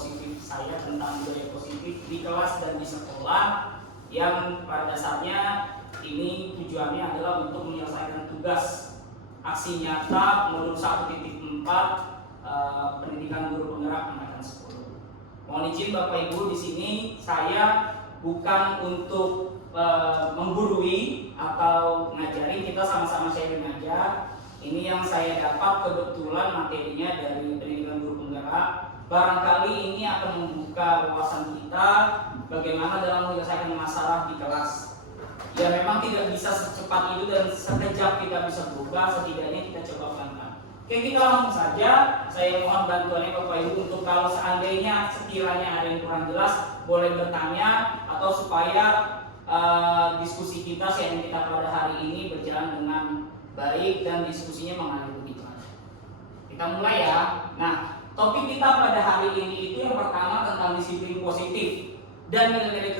positif saya tentang budaya positif di kelas dan di sekolah, yang pada dasarnya ini tujuannya adalah untuk menyelesaikan tugas aksi nyata modul 1.4 pendidikan guru penggerak angkatan 10. Mohon izin Bapak Ibu, di sini saya bukan untuk menggurui atau ngajari, kita sama-sama sharing aja. Ini yang saya dapat kebetulan materinya dari pendidikan guru penggerak. Barangkali ini akan membuka wawasan kita bagaimana dalam menyelesaikan masalah di kelas. Ya memang tidak bisa secepat itu dan sekejap kita bisa berubah, setidaknya kita coba pelan-pelan. Oke, kita langsung saja. Saya mohon bantuannya Bapak Ibu untuk kalau seandainya sekiranya ada yang kurang jelas boleh bertanya, atau supaya diskusi kita, sharing kita pada hari ini berjalan dengan baik dan diskusinya mengalir begitu aja. Kita mulai ya. Nah, topik kita pada hari ini itu yang pertama tentang disiplin positif dan nilai-nilai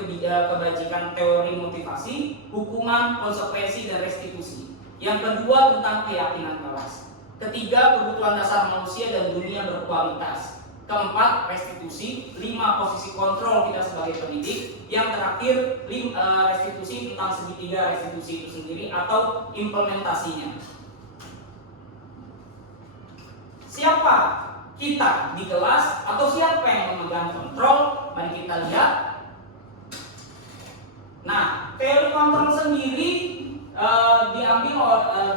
kebajikan, teori motivasi, hukuman, konsekuensi, dan restitusi. Yang kedua tentang keyakinan kelas. Ketiga, kebutuhan dasar manusia dan dunia berkualitas. Keempat, restitusi. 5, posisi kontrol kita sebagai pendidik. Yang terakhir, restitusi tentang segitiga restitusi itu sendiri atau implementasinya. Siapa kita di kelas atau siapa yang memegang kontrol? Mari kita lihat. Nah, teori kontrol sendiri diambil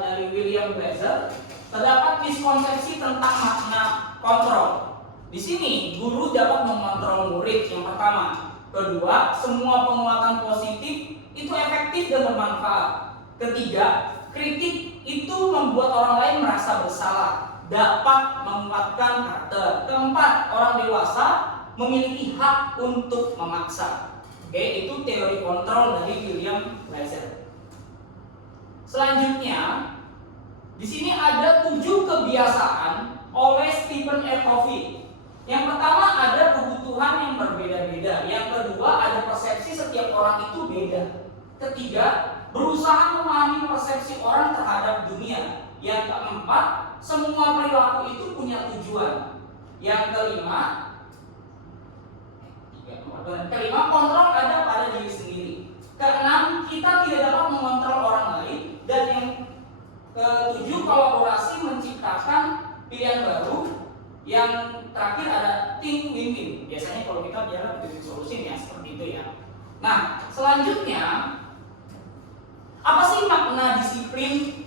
dari William Glasser. Terdapat miskonsepsi tentang makna kontrol. Di sini guru dapat mengontrol murid, yang pertama. Kedua, semua penguatan positif itu efektif dan bermanfaat. Ketiga, kritik itu membuat orang lain merasa bersalah, dapat menguatkan karakter. Keempat, orang dewasa memiliki hak untuk memaksa. Oke, itu teori kontrol dari William Glasser. Selanjutnya, di sini ada 7 kebiasaan oleh Stephen R. Covey. Yang pertama ada kebutuhan yang berbeda-beda. Yang kedua ada persepsi setiap orang itu beda. Ketiga, berusaha memahami persepsi orang terhadap dunia. Yang keempat, semua perilaku itu punya tujuan. Yang kelima, kontrol ada pada diri sendiri. Keenam, kita tidak dapat mengontrol orang lain. Dan yang ketujuh, kolaborasi menciptakan pilihan baru. Yang terakhir ada think win-win. Biasanya kalau kita bicara bikin solusi ya seperti itu ya. Nah, selanjutnya apa sih makna disiplin?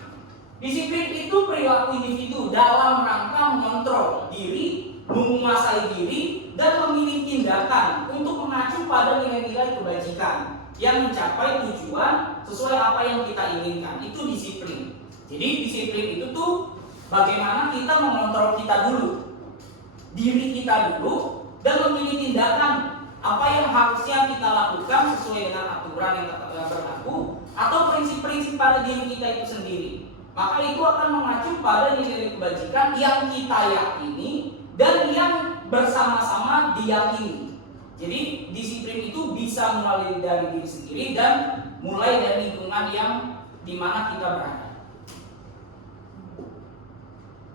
Disiplin itu perilaku individu dalam rangka mengontrol diri, menguasai diri, dan memilih tindakan untuk mengacu pada nilai-nilai kebajikan yang mencapai tujuan sesuai apa yang kita inginkan. Itu disiplin. Jadi disiplin itu tuh bagaimana kita mengontrol kita dulu, diri kita dulu, dan memilih tindakan apa yang harusnya kita lakukan sesuai dengan aturan yang berlaku atau prinsip-prinsip pada diri kita itu sendiri. Maka itu akan mengacu pada nilai kebajikan yang kita yakini dan yang bersama-sama diyakini. Jadi disiplin itu bisa mulai dari diri sendiri dan mulai dari lingkungan yang dimana kita berada.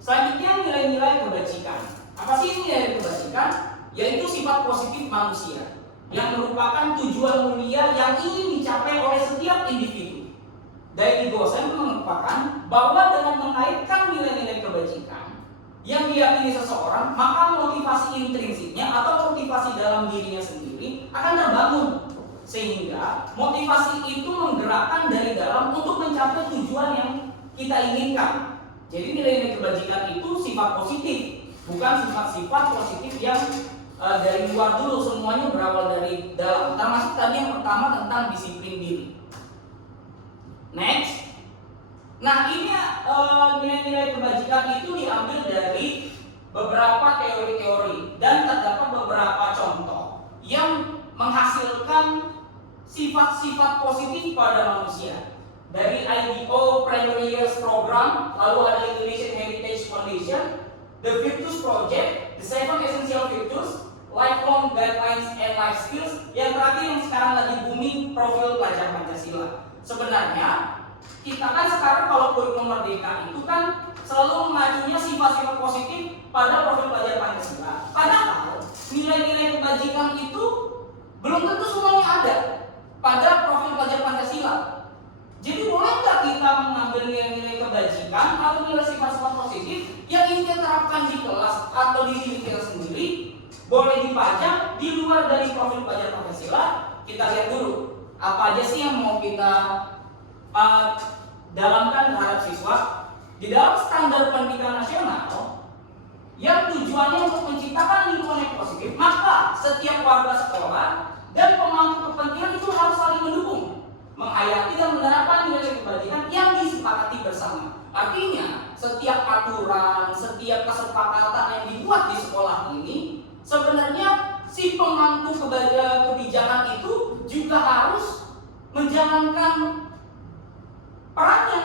Selanjutnya nilai-nilai kebajikan. Apa sih nilai kebajikan? Yaitu sifat positif manusia yang merupakan tujuan mulia yang ingin dicapai oleh setiap individu. Dari dosen mengungkapkan bahwa dengan mengaitkan nilai-nilai kebajikan yang diyakini seseorang, maka motivasi intrinsiknya atau motivasi dalam dirinya sendiri akan terbangun, sehingga motivasi itu menggerakkan dari dalam untuk mencapai tujuan yang kita inginkan. Jadi nilai-nilai kebajikan itu sifat positif, bukan sifat-sifat positif yang dari luar dulu, semuanya berawal dari dalam. Termasuk tadi yang pertama tentang disiplin diri. Next. Nah, ini nilai-nilai kebajikan itu diambil dari beberapa teori-teori dan terdapat beberapa contoh yang menghasilkan sifat-sifat positif pada manusia. Dari IDO Primary Years Program, lalu ada Indonesian Heritage Foundation, The Virtues Project, The 7 Essential Virtues, Lifelong Guidelines and Life Skills, yang terakhir yang sekarang lagi booming, Profil Pelajar Pancasila. Sebenarnya kita kan sekarang kalau kurikulum merdeka itu kan selalu mengacunya sifat-sifat positif pada profil pelajar Pancasila. Padahal nilai nilai-nilai kebajikan itu belum tentu semuanya ada pada profil pelajar Pancasila. Jadi boleh nggak kita mengambil nilai-nilai kebajikan atau nilai sifat-sifat positif yang ingin kita terapkan di kelas atau di diri kita sendiri, boleh dipajang di luar dari profil pelajar Pancasila? Kita lihat dulu apa aja sih yang mau kita dalamkan terhadap siswa di dalam standar pendidikan nasional yang tujuannya untuk menciptakan lingkungan yang positif. Maka setiap warga sekolah dan pemangku kepentingan itu harus saling mendukung, menghayati dan menerapkan nilai kebajikan yang disepakati bersama. Artinya setiap aturan, setiap kesepakatan yang dibuat di sekolah ini sebenarnya si pemangku kebijakan itu juga harus menjalankan perannya.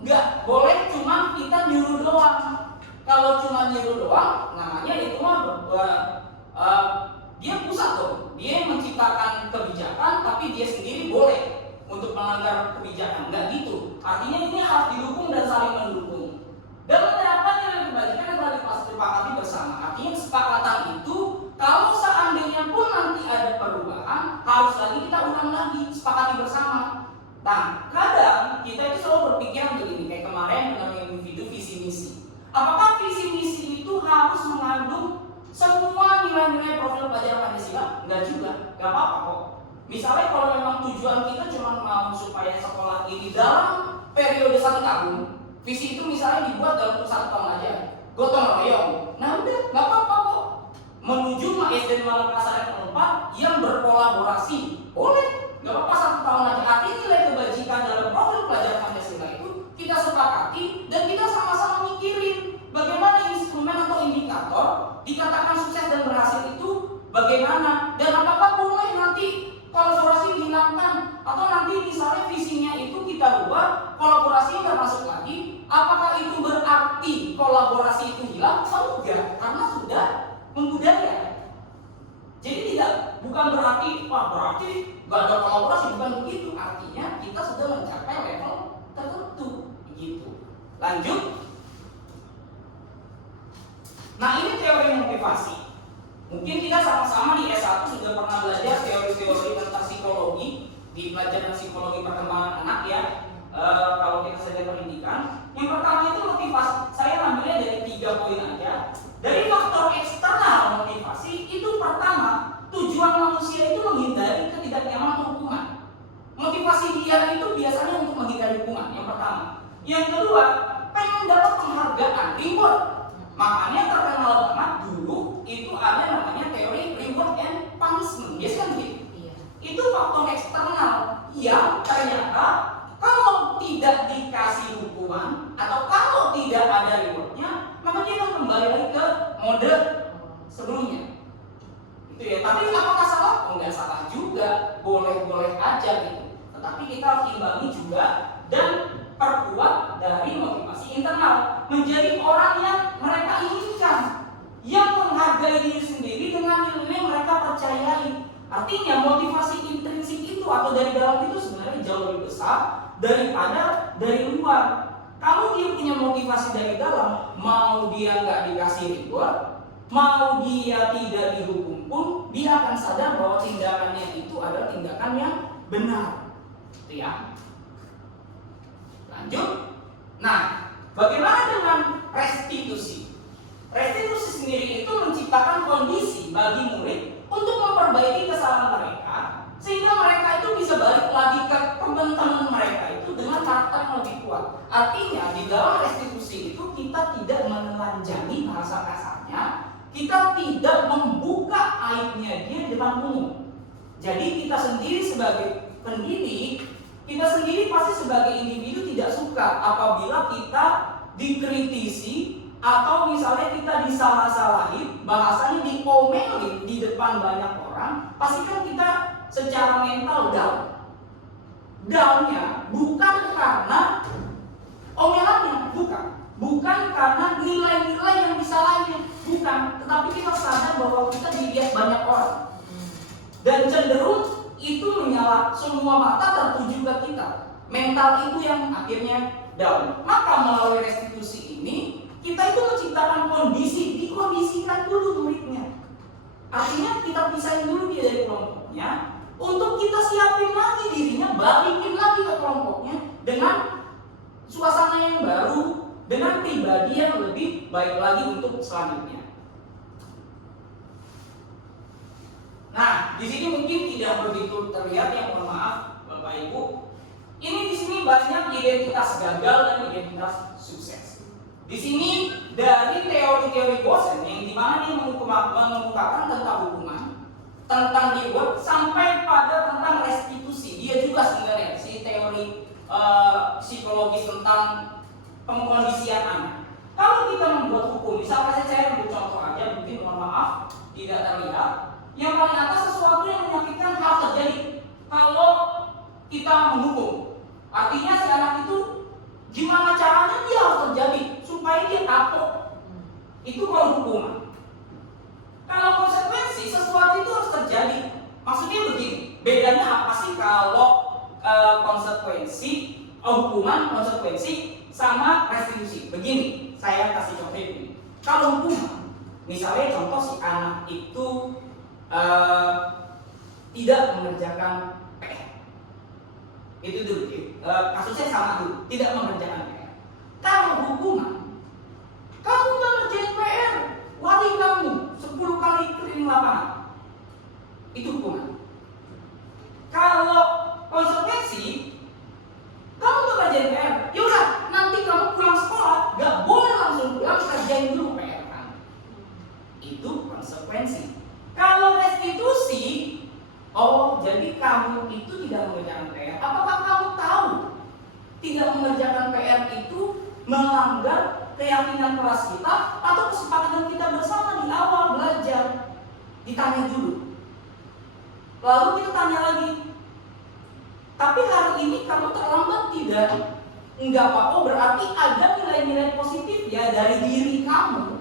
Nggak boleh cuma kita nyuruh doang. Kalau cuma nyuruh doang, namanya itu mah dia pusat dong. Dia menciptakan kebijakan, tapi dia sendiri boleh untuk melanggar kebijakan. Nggak gitu. Artinya ini harus didukung dan saling mendukung. Dan menerapkan nilai kebajikan yang telah disepakati bersama. Artinya kesepakatan itu kalau seandainya pun nanti ada perubahan, harus lagi kita ulang lagi, sepakati bersama. Nah, kadang kita itu selalu berpikiran begini, kayak kemarin mengenai individu visi misi. Apakah visi misi itu harus mengandung semua nilai-nilai profil pelajar Pancasila? Enggak juga, enggak apa-apa kok. Misalnya kalau memang tujuan kita cuma mau supaya sekolah ini dalam periode 1 tahun, visi itu misalnya dibuat dalam 1 tahun aja, gotong royong. Nah udah, enggak apa-apa kok. Menuju SD Malang Kasar 4 yang berkolaborasi, boleh. Gak apa-apa 1 tahun lagi. Artinya nilai kebajikan dalam profil pelajar Pancasila itu kita sepakati dan kita sama-sama mikirin bagaimana instrumen atau indikator dikatakan sukses dan berhasil itu bagaimana, dan apakah boleh nanti kolaborasi dihilangkan atau nanti misalnya visinya itu kita ubah, kolaborasi nggak masuk lagi. Apakah itu berarti kolaborasi itu hilang? Oh enggak, karena sudah membudaya. Jadi bukan berarti nggak ada kolaborasi, bukan begitu. Artinya kita sudah mencapai level tertentu, begitu. Lanjut. Nah ini teori motivasi. Mungkin kita sama-sama di S1 sudah pernah belajar teori-teori tentang psikologi di pelajaran psikologi perkembangan anak ya. Kalau kita saja pendidikan, yang pertama itu motivasi. Saya ambilnya dari 3 poin aja. Dari faktor eksternal motivasi itu pertama, tujuan manusia itu menghindari ketidaknyamanan hukuman. Motivasi dia itu biasanya untuk menghindari hukuman, yang pertama. Yang kedua, pengen dapat penghargaan, reward. Makanya terkenal banget dulu itu ada namanya teori reward and punishment. Biasanya begitu. Iya. Itu faktor eksternal yang ternyata kalau tidak dikasih hukuman atau kalau tidak ada rewardnya, maka dia akan kembali lagi ke mode sebelumnya. Itu ya. Tapi apakah salah? Oh, enggak salah juga, boleh-boleh aja gitu. Tetapi kita harus imbangi juga dan perkuat dari motivasi internal, menjadi orang yang mereka inginkan, yang menghargai diri sendiri dengan nilai yang mereka percayai. Artinya motivasi intrinsik itu atau dari dalam itu sebenarnya jauh lebih besar daripada dari luar. Kalau dia punya motivasi dari dalam, mau dia nggak dikasih reward, mau dia tidak dihukum pun, dia akan sadar bahwa tindakannya itu adalah tindakan yang benar. Itu ya. Lanjut. Nah, bagaimana dengan restitusi? Restitusi sendiri itu menciptakan kondisi bagi murid untuk memperbaiki kesalahan mereka, sehingga mereka itu bisa balik lagi ke teman-teman mereka itu dengan karakter yang lebih kuat. Artinya di dalam restitusi itu kita tidak menelanjangi bahasa kasarnya, kita tidak membuka aibnya dia di depan umum. Jadi kita sendiri sebagai pendidik, kita sendiri pasti sebagai individu tidak suka apabila kita dikritisi atau misalnya kita disalah-salahin, bahasanya diomelin di depan banyak orang, pasti kan kita secara mental down. Downnya bukan karena omelannya, bukan karena nilai-nilai yang disalahin, bukan, tetapi kita sadar bahwa kita dilihat banyak orang dan cenderung itu menyalah, semua mata tertuju ke kita. Mental itu yang akhirnya down. Maka melalui restitusi ini kita itu menciptakan kondisi, dikondisikan dulu muridnya. Artinya kita pisahin dulu dia dari kelompoknya, untuk kita siapin lagi dirinya, balikin lagi ke kelompoknya dengan suasana yang baru, dengan pribadi yang lebih baik lagi untuk selanjutnya. Nah, di sini mungkin tidak begitu terlihat, ya mohon maaf Bapak Ibu. Ini di sini banyak identitas gagal dan identitas sukses. Di sini dari teori-teori Gosen yang dimana dia mengemukakan tentang hukuman, tentang reward, sampai pada tentang restitusi. Dia juga sebenarnya si teori psikologis tentang pengkondisian anak. Kalau kita membuat hukum, misalnya saya ambil contoh aja, mungkin mohon maaf tidak terlihat. Yang paling atas sesuatu yang menyakitkan harus terjadi kalau kita menghukum. Artinya si anak itu gimana caranya dia harus terjadi supaya dia kapok. Itu kalau hukuman. Kalau konsekuensi sesuatu itu harus terjadi. Maksudnya begini, bedanya apa sih kalau konsekuensi hukuman, konsekuensi sama restitusi? Begini, saya kasih contoh ini. Kalau hukuman, misalnya contoh si anak itu tidak mengerjakan PR. Itu dulu, kasusnya sama dulu, tidak mengerjakan PR. Kalau hukuman, kamu nggak ngerjain PR, wali kamu 10 kali keliling lapangan. Itu hukuman. Kalau konsekuensi, kamu nggak ngerjain PR, yaudah nanti kamu pulang sekolah, nggak boleh langsung pulang, kerjain dulu PR kan. Itu konsekuensi. Kalau restitusi, oh jadi kamu itu tidak mengerjakan PR. Apakah kamu tahu tidak mengerjakan PR itu melanggar keyakinan kelas kita atau kesepakatan kita bersama di awal belajar? Ditanya dulu. Lalu kita tanya lagi. Tapi hari ini kamu terlambat tidak? Enggak apa-apa, berarti ada nilai-nilai positif ya dari diri kamu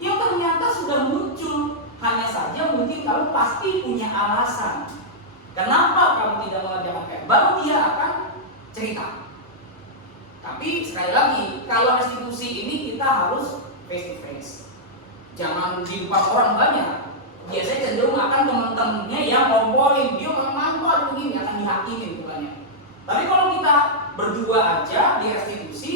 yang ternyata sudah muncul. Hanya saja mungkin kamu pasti punya alasan kenapa kamu tidak mengerjakan PR. Baru dia akan cerita. Tapi sekali lagi, kalau restitusi ini kita harus face to face. Jangan di depan orang banyak. Biasanya cenderung akan teman-temannya yang ngomongin, dia memang begini akan dihakimi bukannya. Tapi kalau kita berdua aja di restitusi,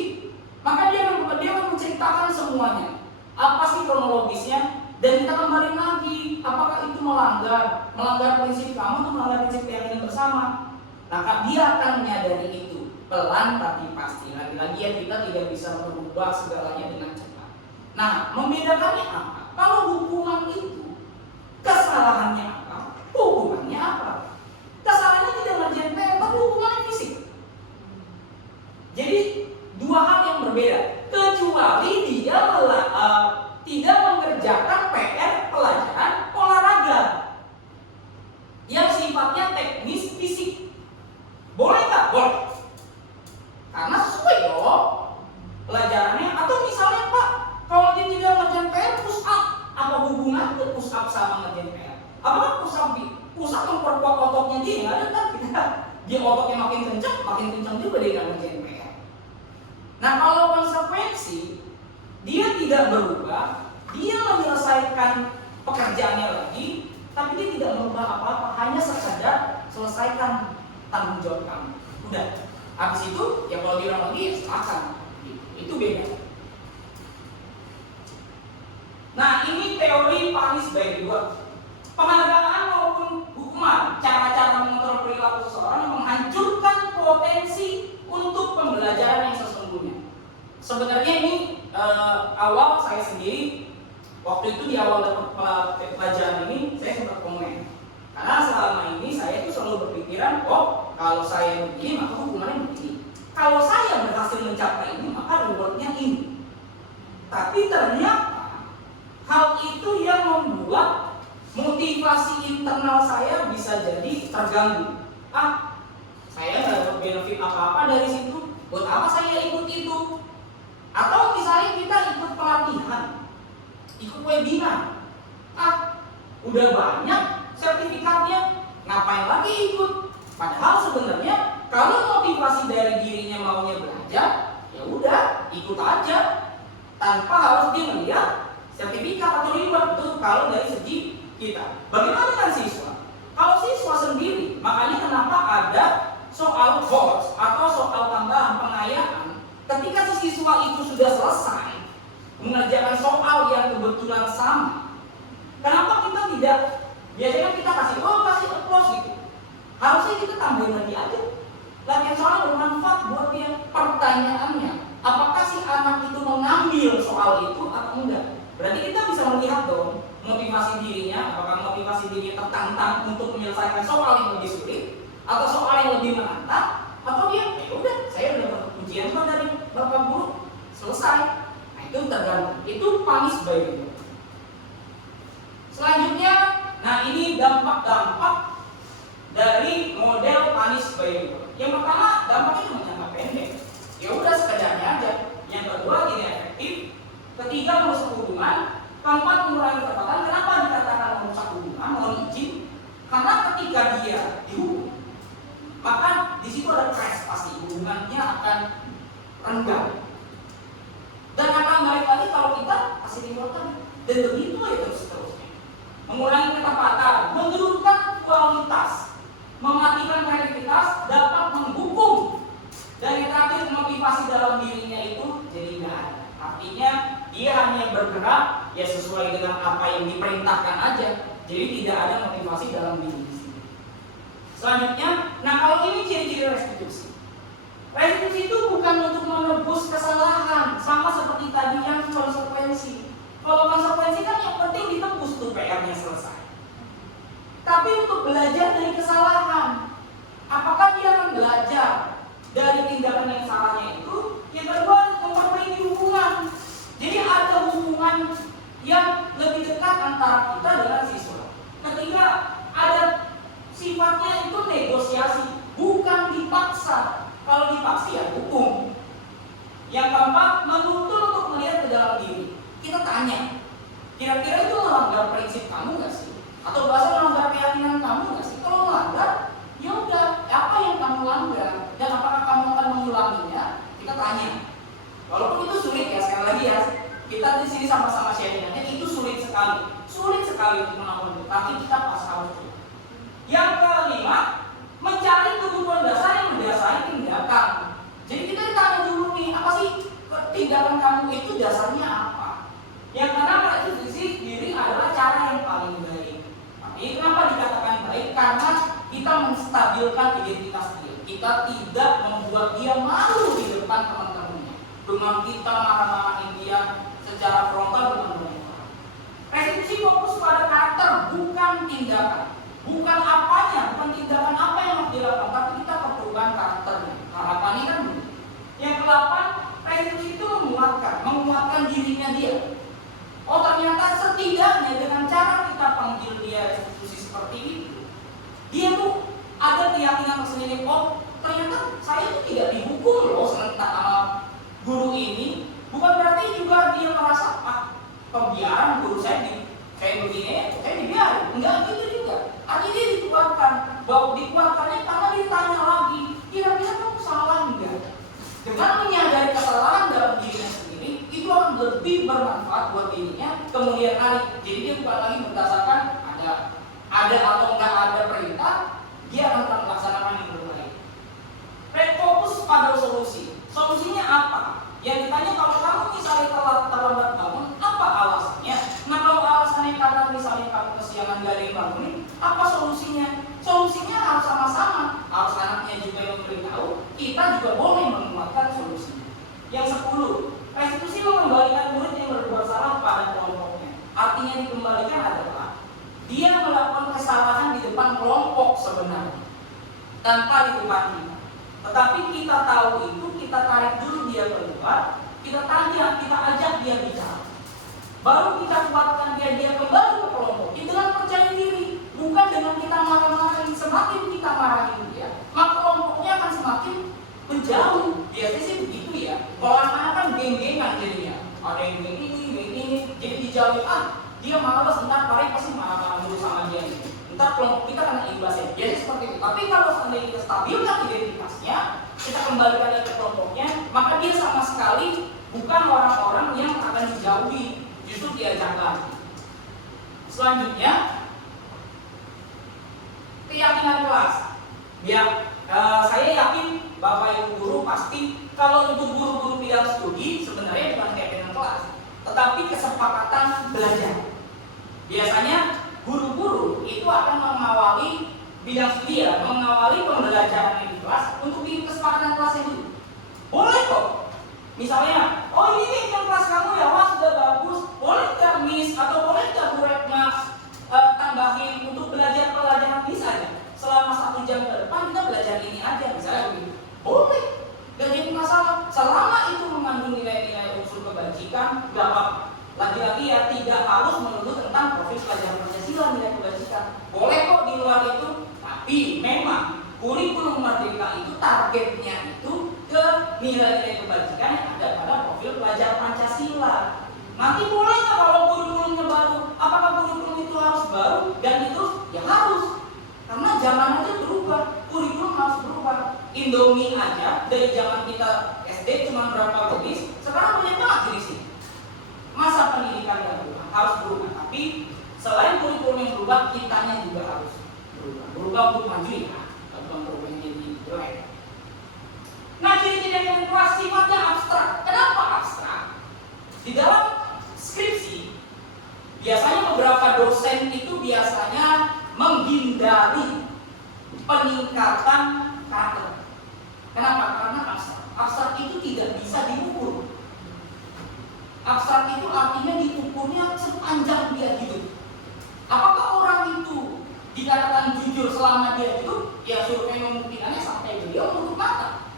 maka dia akan menceritakan semuanya. Apa sih kronologisnya? Dan kita kembali lagi, apakah itu melanggar prinsip kamu atau melanggar prinsip keyakinan bersama? Maka dia akan menyadari itu pelan tapi pasti. Lagi-lagi ya kita tidak bisa merubah segalanya dengan cepat. Nah, membedakannya apa? Kalau hukuman itu kesalahannya apa? Hukumannya apa? Kesalahannya tidak ngerjain PR, tapi hukumannya fisik. Jadi dua hal yang berbeda. Kecuali dia tidak mengerjakan PR pelajaran olahraga yang sifatnya teknis fisik. Boleh nggak? Boleh. Karena sesuai dong pelajarannya. Atau misalnya Pak, kalau dia tidak ngerjain PR push up, apa hubungannya push up sama ngerjain PR? Apakah push up memperkuat ototnya dia? Nggak ada kan kita. Dia ototnya makin kencang juga dia nggak ngerjain PR. Nah kalau konsekuensi, dia tidak berubah, dia menyelesaikan pekerjaannya lagi, tapi dia tidak merubah apa-apa, hanya sekadar selesaikan tanggung jawab kamu. Udah, habis itu ya kalau diulang lagi ya silakan. Itu beda. Nah ini teori Panis by Reward. Penghargaan maupun hukuman, cara-cara mengontrol perilaku seseorang menghancurkan potensi untuk pembelajaran yang sesungguhnya. Sebenarnya ini awal saya sendiri waktu itu di awal pelajaran ini saya sempat komen karena selama ini saya itu selalu berpikiran kalau saya begini maka hukumannya begini, kalau saya berhasil mencapai ini maka rewardnya ini. Tapi ternyata hal itu yang membuat motivasi internal saya bisa jadi terganggu. Saya nggak dapat benefit apa-apa dari situ, buat apa saya ikut itu? Atau misalnya kita ikut pelatihan, ikut webinar, udah banyak sertifikatnya, ngapain lagi ikut? Padahal sebenarnya kalau motivasi dari dirinya maunya belajar, ya udah ikut aja, tanpa harus dia melihat sertifikat atau reward. Itu kalau dari segi kita. Bagaimana dengan siswa? Kalau siswa sendiri, makanya kenapa ada soal box atau soal tambahan pengayaan ketika si siswa itu sudah selesai mengerjakan soal yang kebetulan sama. Kenapa kita tidak? Biasanya kita kasih applause gitu. Harusnya kita tambahin lagi aja. Latihan soal bermanfaat buat dia. Pertanyaannya, apakah si anak itu mengambil soal itu atau enggak? Berarti kita bisa melihat dong motivasi dirinya, apakah motivasi dirinya tertantang untuk menyelesaikan soal yang lebih sulit atau soal yang lebih menantang, atau dia udah saya udah dapat ujian kok dari bapak guru, selesai. Nah itu tergantung, itu punish by reward. Selanjutnya, nah ini dampak-dampak dari model punish by reward. Yang pertama, dampaknya cuma jangka pendek. Ya udah sekedarnya aja. Yang kedua, tidak efektif. Ketiga, merusak hubungan. Keempat, mengurangi ketepatan. Kenapa dikatakan merusak hubungan, mohon izin? Karena ketika dia dihukum, maka di situ ada crash, pasti hubungannya akan renggang. Dan akan balik lagi kalau kita kasih reward tadi. Dan begitu ya terus-terusnya. Mengurangi ketepatan, menurunkan kualitas, mematikan kreativitas, dapat menghukum. Dan yang terakhir, motivasi dalam dirinya itu jadi nggak ada. Artinya dia hanya bergerak ya sesuai dengan apa yang diperintahkan aja. Jadi tidak ada motivasi dalam dirinya. Selanjutnya, nah kalau ini ciri-ciri restitusi. Restitusi itu bukan untuk menebus kesalahan, sama seperti tadi yang konsekuensi. Kalau konsekuensi kan yang penting ditebus tuh PR-nya selesai. Tapi untuk belajar dari kesalahan, apakah dia akan belajar dari tindakan yang salahnya itu? Yang kedua, memperbaiki hubungan. Jadi ada hubungan yang lebih dekat antara kita dengan siswa. Ketiga, ada sifatnya itu negosiasi, bukan dipaksa. Kalau dipaksa ya hukum. Yang keempat, menuntut untuk melihat ke dalam diri. Kita tanya, kira-kira itu melanggar prinsip kamu nggak sih? Atau bahasa melanggar keyakinan kamu nggak sih? Kalau melanggar, ya udah, apa yang kamu langgar dan apakah kamu akan mengulanginya? Kita tanya. Walaupun itu sulit ya, sekali lagi ya, kita di sini sama-sama sharingannya itu sulit sekali untuk melakukan itu. Tapi kita pas harus. Yang kelima, mencari kebutuhan dasar yang mendasari tindakan. Jadi kita ditanya dulu nih, apa sih tindakan kamu itu dasarnya apa? Yang keenam, restitusi diri adalah cara yang paling baik. Tapi kenapa dikatakan baik? Karena kita menstabilkan identitas dia. Kita tidak membuat dia malu di depan teman-temannya. Dengan kita marah-marahin dia secara frontal bukan benar. Restitusi fokus pada karakter, bukan tindakan. Bukan apanya, bukan tindakan apa yang harus dilakukan, tapi kita perlukan karakternya. Harapannya kan begitu. Yang kedelapan, restitusi itu menguatkan dirinya dia. Oh ternyata setidaknya dengan cara kita panggil dia restitusi seperti itu, dia tuh ada keyakinan tersendiri. Oh ternyata saya tuh tidak dihukum loh serentak sama guru ini. Bukan berarti juga dia merasa pembiaran guru saya begini, saya dibiarin. Enggak gitu juga. Artinya dia dikuatkan. Bahwa dikuatkannya karena ditanya lagi, kira-kira kamu salah enggak? Dengan menyadari kesalahan dalam dirinya sendiri, itu akan lebih bermanfaat buat dirinya kemudian hari. Jadi dia bukan lagi berdasarkan ada atau enggak ada perintah, dia akan melaksanakan yang terbaik. Fokus pada solusi. Solusinya apa? Yang ditanya kalau kamu misalnya terlambat bangun, apa alasannya? Nah kalau alasannya karena misalnya kamu kesiangan gak ada yang bangunin, apa solusinya? Solusinya harus sama-sama. Harus anaknya juga yang memberitahu, kita juga boleh menguatkan solusinya. Yang 10, restitusi mengembalikan murid yang berbuat salah pada kelompoknya. Artinya dikembalikan adalah dia melakukan kesalahan di depan kelompok sebenarnya tanpa dihukumi. Tetapi kita tahu itu, kita tarik dulu dia keluar, kita tanya, kita ajak dia bicara. Baru kita kuatkan dia kembali ke kelompok. Dengan percaya diri, bukan dengan kita marah-marahin. Semakin kita marahin dia, maka kelompoknya akan semakin menjauh. Biasanya sih begitu ya. Kalau anak-anak kan geng-gengan jadinya. Ada yang geng ini, jadi dijauhin. Dia malas, entar paling pasti marah-marah dulu sama dia. Ntar kelompok kita kena imbasnya. Jadi seperti itu. Tapi kalau seandainya kita stabilkan identitasnya, kita kembalikan ke kelompoknya, maka dia sama sekali bukan orang-orang yang akan dijauhi, justru diajak lagi. Selanjutnya, sampingan kelas. Saya yakin Bapak Ibu guru pasti kalau untuk guru-guru bidang studi sebenarnya bukan sampingan kelas, tetapi kesepakatan belajar. Biasanya guru-guru itu akan mengawali bidang studi mengawali pembelajaran di kelas untuk bikin kesepakatan kelasnya dulu. Boleh kok. Misalnya, oh ini nih yang kelas kamu ya, wah sudah bagus. Boleh nggak Miss atau boleh nggak Bu Retma tambahin untuk belajar pelajaran ini saja selama 1 jam ke depan kita belajar ini aja misalnya begitu. Boleh, nggak jadi masalah selama itu mengandung nilai-nilai unsur kebajikan, nggak apa-apa. Lagi-lagi ya tidak harus melulu tentang profil pelajaran Pancasila nilai kebajikan. Boleh kok di luar itu, tapi memang kurikulum merdeka itu targetnya itu ke nilai-nilai kebajikan yang ada pada profil pelajaran Pancasila. Nanti boleh nggak kalau kurikulumnya baru? Apakah kurikulum itu harus baru dan itu ya harus? Karena zaman aja berubah, kurikulum harus berubah. Indomie aja dari zaman kita SD cuma berapa jenis, sekarang banyak banget jenisnya. Masa pendidikan yang berubah harus berubah, tapi selain kurikulum yang berubah, kitanya juga harus berubah. Berubah untuk maju ya, bukan berubah jadi jelek. Nah, ciri-ciri yang kedua sifatnya abstrak. Kenapa abstrak? Di dalam skripsi, biasanya beberapa dosen itu biasanya menghindari peningkatan karakter. Kenapa? Karena abstrak. Abstrak itu tidak bisa diukur. Abstrak itu artinya diukurnya sepanjang dia hidup. Apakah orang itu dikatakan jujur selama dia hidup? Ya survei memungkinkannya sampai beliau menutup mata.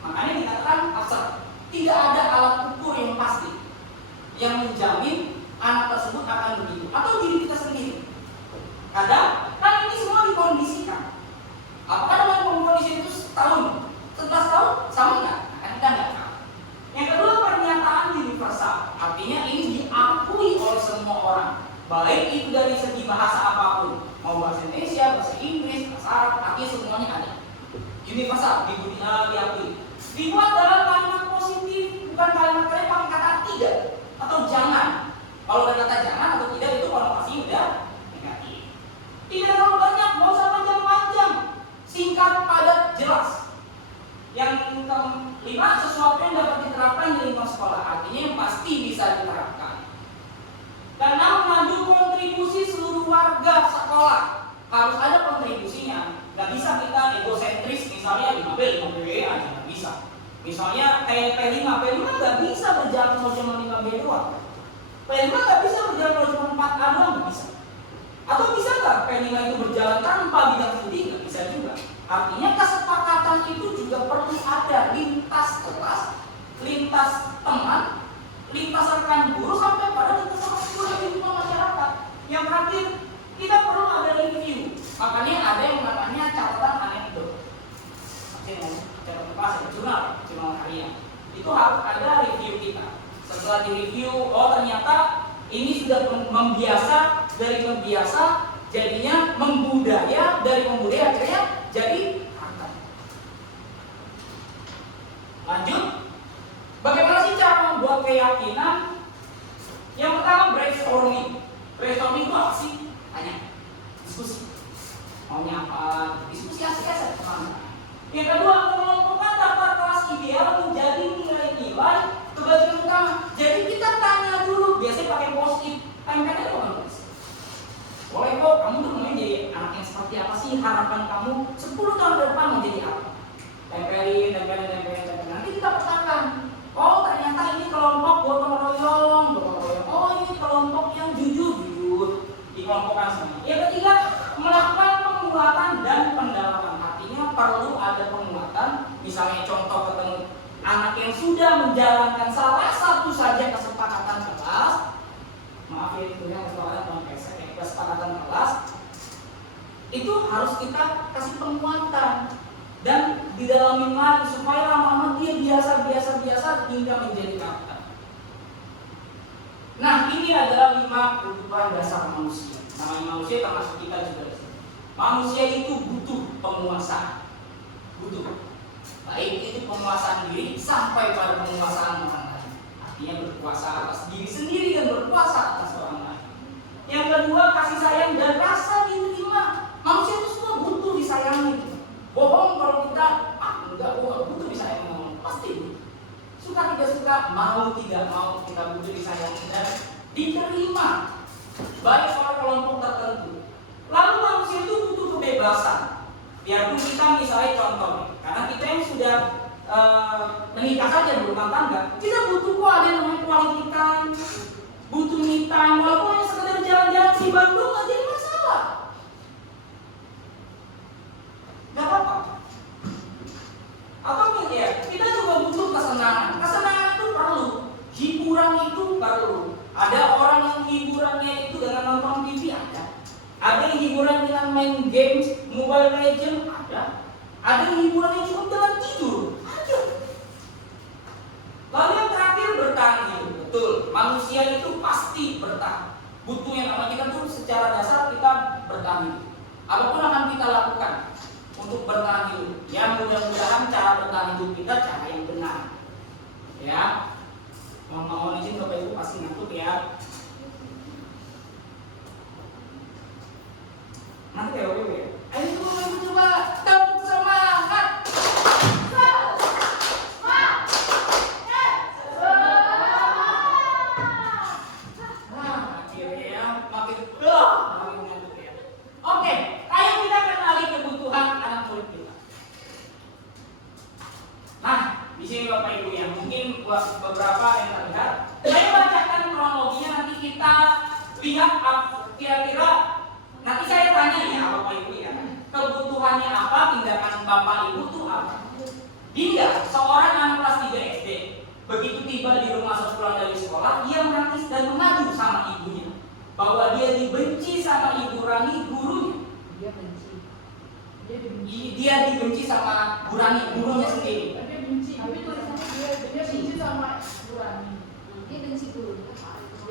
Makanya dikatakan abstrak. Tidak ada alat ukur yang pasti yang menjamin anak tersebut akan begitu atau diri kita sendiri. Kadang kan ini semua dikondisikan. Apakah dengan kondisi itu setahun, 11 tahun sama nggak? Kan kita nggak tahu. Yang kedua pernyataan universal, artinya ini diakui oleh semua orang, baik itu dari segi bahasa apapun, mau bahasa Indonesia, bahasa Inggris, bahasa Arab, artinya semuanya ada. Universal diakui. Dibuat dalam kalimat positif, bukan kalimat pakai kata tidak atau jangan. Kalau ada kata jangan atau tidak itu konotasi udah negatif. Tidak terlalu banyak, mau usah panjang-panjang, singkat, padat, jelas. Yang kelima, sesuatu yang dapat diterapkan di lingkungan sekolah, artinya yang pasti bisa diterapkan. Karena mengandung kontribusi seluruh warga sekolah, harus ada kontribusinya. Gak bisa kita egosentris, misalnya 5B aja, gak bisa. Misalnya kayak P5 gak bisa berjalan kalau cuma 5B doang. P5 gak bisa berjalan kalau cuma 4A doang, gak bisa. Atau bisa gak P5 itu berjalan tanpa bidang studi? Gak bisa juga. Artinya kesepakatan itu juga perlu ada lintas kelas, lintas teman, lintas rekan guru sampai pada lintas seluruh kehidupan masyarakat. Yang terakhir, kita perlu ada review. Makanya ada yang namanya catatan anekdot. Catatan kelas, jurnal harian. Itu harus ada review kita. Setelah direview, oh ternyata ini sudah membiasa, dari membiasa jadinya membudaya, dari membudaya akhirnya jadi karakter. Lanjut, bagaimana sih cara membuat keyakinan? Yang pertama brainstorming. Brainstorming itu apa sih? Tanya, diskusi. Maunya apa? Diskusi asik-asik. Yang kedua, mengelompokkan daftar kelas ideal menjadi nilai-nilai kebajikan utama. Jadi kita tanya dulu, biasanya pakai post-it, tempelnya bukan tulis. Boleh kok, kamu tuh mau jadi anak yang seperti apa sih? Harapan kamu 10 tahun ke depan mau jadi apa? Tempelin. Nanti kita petakan. Oh ternyata ini kelompok gotong royong. Oh ini kelompok yang jujur. Dikelompokkan semua. Yang ketiga, melakukan penguatan dan pendalaman. Artinya perlu ada penguatan. Misalnya contoh ketemu anak yang sudah menjalankan salah satu saja kesepakatan kelas. Maaf ya, itu yang kesepakatan kelas itu harus kita kasih penguatan dan didalamin lagi supaya lama-lama dia biasa hingga menjadi karakter. Nah, ini adalah 5 kebutuhan dasar manusia. Namanya manusia termasuk kita juga. Manusia itu butuh penguasaan. Butuh. Baik itu penguasaan diri sampai pada penguasaan orang lain. Artinya berkuasa atas diri sendiri dan berkuasa atas orang lain. Yang kedua, kasih sayang dan rasa diterima. Manusia itu semua butuh kebebasan. Biarpun kita misalnya contoh, karena kita yang sudah menikah saja berumah tangga, kita butuh kok ada yang namanya quality time, butuh me time, walaupun hanya sekedar jalan-jalan di Bandung nggak jadi masalah, nggak apa-apa. Atau ya kita juga butuh kesenangan. Kesenangan itu perlu, hiburan itu perlu. Ada orang yang hiburannya itu dengan nonton TV, ada yang hiburan dengan main games, Mobile Legends, ada yang hiburannya cukup dengan tidur, ada. Lalu yang terakhir bertahan hidup. Betul, manusia itu pasti bertahan. Butuh yang namanya kita tuh secara dasar kita bertahan hidup. Apapun akan kita lakukan untuk bertahan hidup. Ya mudah-mudahan cara bertahan hidup kita cara yang benar. Ya, mohon izin Bapak Ibu pasti ngantuk ya. Nanti ya Bapak Ibu ya. Ayo Bapak Ibu coba tepuk semangat. Akhirnya makin ngantuk ya. Oke, ayo kita kenali kebutuhan anak murid kita. Nah, di sini Bapak Ibu ya, mungkin beberapa yang terlihat. Saya bacakan kronologinya, nanti kita lihat kira-kira. Nanti saya tanya ya Bapak Ibu ya, kebutuhannya apa, tindakan Bapak Ibu itu apa? Dinda, seorang anak kelas 3 SD, begitu tiba di rumah sepulang dari sekolah, dia menangis dan mengadu sama ibunya bahwa dia dibenci sama Ibu Rani, gurunya. Dia dibenci sama Bu Rani, gurunya sendiri. Dia benci sama Bu Rani. Dia benci gurunya.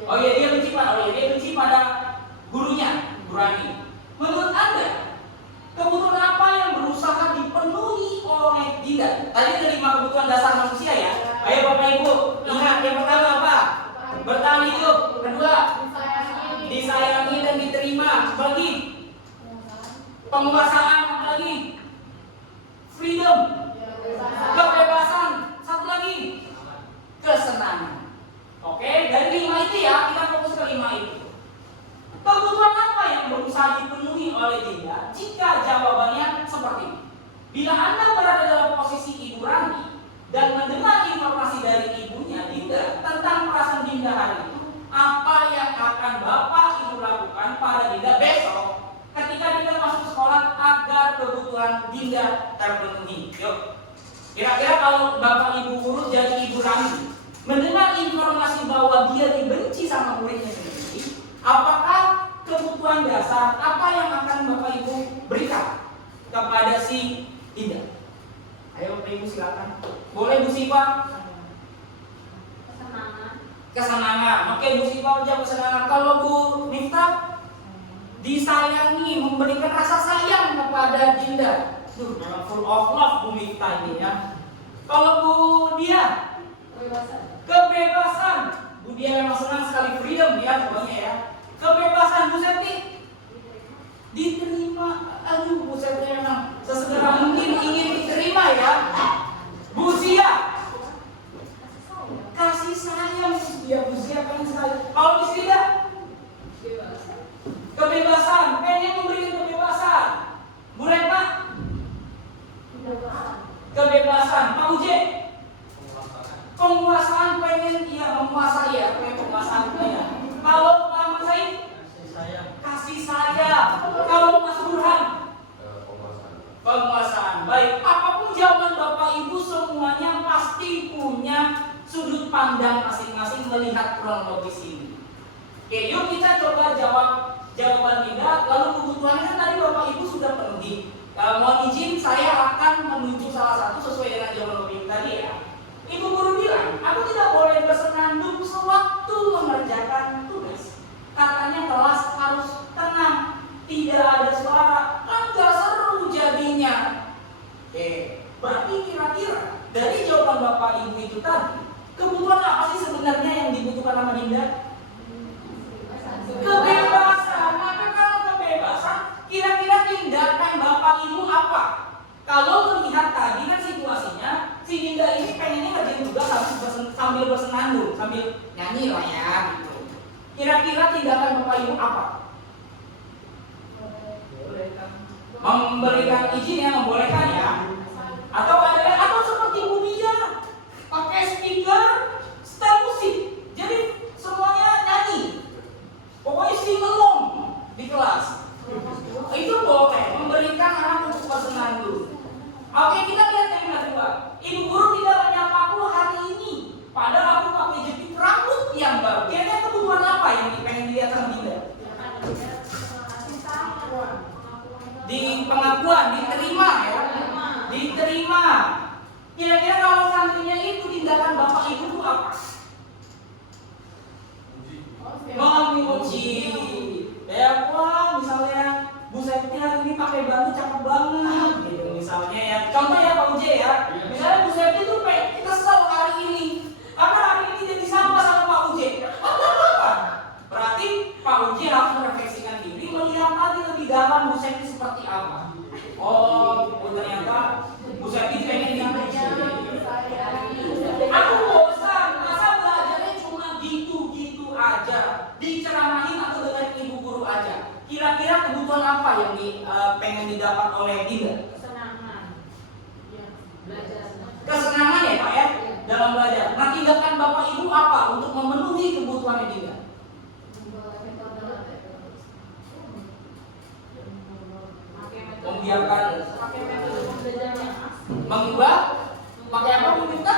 Oh iya, dia benci pada gurunya, Bu Rani. Menurut Anda, kebutuhan apa yang berusaha dipenuhi oleh Dinda? Tadi ada 5 kebutuhan dasar manusia ya. Ayo Bapak Ibu, ingat yang pertama apa? Bertahan hidup. Kedua, disayangi dan diterima. Apa lagi? Penguasaan. Apa lagi? Freedom. Kebebasan. Satu lagi, kesenangan. Oke, dari 5 itu ya, kita fokus ke 5 itu. Kebutuhan apa yang berusaha dipenuhi oleh Dinda? Jika jawabannya seperti ini. Bila Anda berada dalam posisi Ibu Rani dan mendengar informasi dari ibunya Dinda tentang perasaan Dinda hari itu, apa yang akan Bapak Ibu lakukan pada Dinda besok ketika Dinda masuk sekolah agar kebutuhan Dinda terpenuhi? Yuk. Kira-kira kalau Bapak Ibu guru jadi Ibu Rani mendengar informasi bahwa dia dibenci sama muridnya sendiri, apakah kebutuhan dasar apa yang akan Bapak Ibu berikan kepada si Dinda? Ayo Bapak Ibu silakan. Boleh Bu Siva? Kesenangan. Oke Bu Siva jawab kesenangan. Kalau Bu Miftah? Disayangi, memberikan rasa sayang kepada Dinda. Tuh, memang full of love Bu Miftah ini ya. Kalau Bu Dia? Kebebasan. Bu Dia memang senang sekali freedom ya pokoknya ya. Kebebasan. Bu Septi? Diterima. Aduh Bu Septi memang sesegera mungkin ingin diterima ya. Bu Zia? Kasih sayang. Ya Bu Zia kan sekali. Kalau Bu Zia? Kebebasan. Pengen memberikan kebebasan. Bu Reva? Kebebasan. Pak Uje? Penguasaan, pengen ya menguasai ya, pengen penguasaan ya. Kalau Pak Said? Kasih sayang. Kalau Mas Burhan? Penguasaan. Baik, apapun jawaban Bapak Ibu semuanya pasti punya sudut pandang masing-masing melihat kronologis ini. Oke, yuk kita coba jawab jawaban Dinda. Lalu kebutuhannya kan tadi Bapak Ibu sudah penuhi. Mohon izin saya akan menuju salah satu sesuai dengan jawaban Bapak Ibu tadi ya. Ibu guru bilang, aku tidak boleh bersenandung sewaktu mengerjakan tugas. Katanya kelas harus tenang, tidak ada suara, kan gak seru jadinya. Oke, berarti kira-kira dari jawaban Bapak Ibu itu tadi, kebutuhan apa sih sebenarnya yang dibutuhkan sama Dinda? Kebebasan. Maka kalau kebebasan, kira-kira tindakan Bapak Ibu apa? Kalau melihat tadi kan situasinya, si Dinda ini pengennya ngerjain tugas sambil bersenandung, sambil nyanyi lah ya gitu. Kira-kira tindakan Bapak Ibu apa? memberikan izin yang membolehkan ya. Atau seperti Bu Mia, pakai speaker, setel musik. Jadi semuanya nyanyi. Pokoknya sing along di kelas. Itu boleh memberikan anak untuk kesenangan dulu. Oke, kita lihat yang kedua. Ibu guru tidak menyapa aku hari ini. Padahal aku pakai jepit rambut yang baru. Kira-kira kebutuhan apa yang pengen dilihat sama Dinda? Di pengakuan, diterima ya. Diterima. Kira-kira kalau santrinya itu tindakan bapak ibu itu apa? Memuji. Ya, wah, misalnya Bu Septi hari ini pakai baju cakep banget, gitu misalnya ya. Contoh ya Pak Uji ya. Misalnya Bu Septi tuh kesel hari ini, karena hari ini jadi sampah sama Pak Uji. Berarti Pak Uji harus merefleksikan diri, melihat lagi lebih dalam Bu Septi seperti apa. Oh, ternyata Bu Septi pengen dipuji. Aku bosan, masa belajarnya cuma gitu-gitu aja, diceramahin atau dengan ibu guru aja. Kira-kira kebutuhan apa yang pengen didapat oleh Dinda? Kesenangan ya Pak ya, dalam belajar. Nah, tindakan Bapak Ibu apa untuk memenuhi kebutuhan Dinda? Membiarkan, mengubah, pakai apa Bu minta?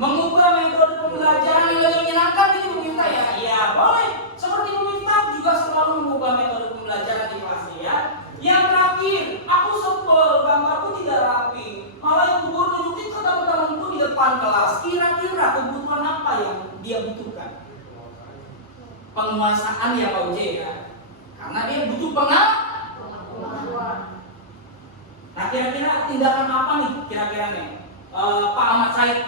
Mengubah metode pembelajaran yang lebih menyenangkan ini Bu minta ya? Iya boleh. Seperti Bu minta juga selalu mengubah metode pembelajaran di kelasnya ya. Yang terakhir, aku sebel gambarku tidak rapi. Malah ibu guru nunjukin ke teman-temanku di depan kelas. Kira-kira kebutuhan apa yang dia butuhkan? Penguasaan ya Pak Uji ya. Karena dia butuh pengakuan. Nah, kira-kira tindakan apa nih? Kira-kira nih, Pak Ahmad Said.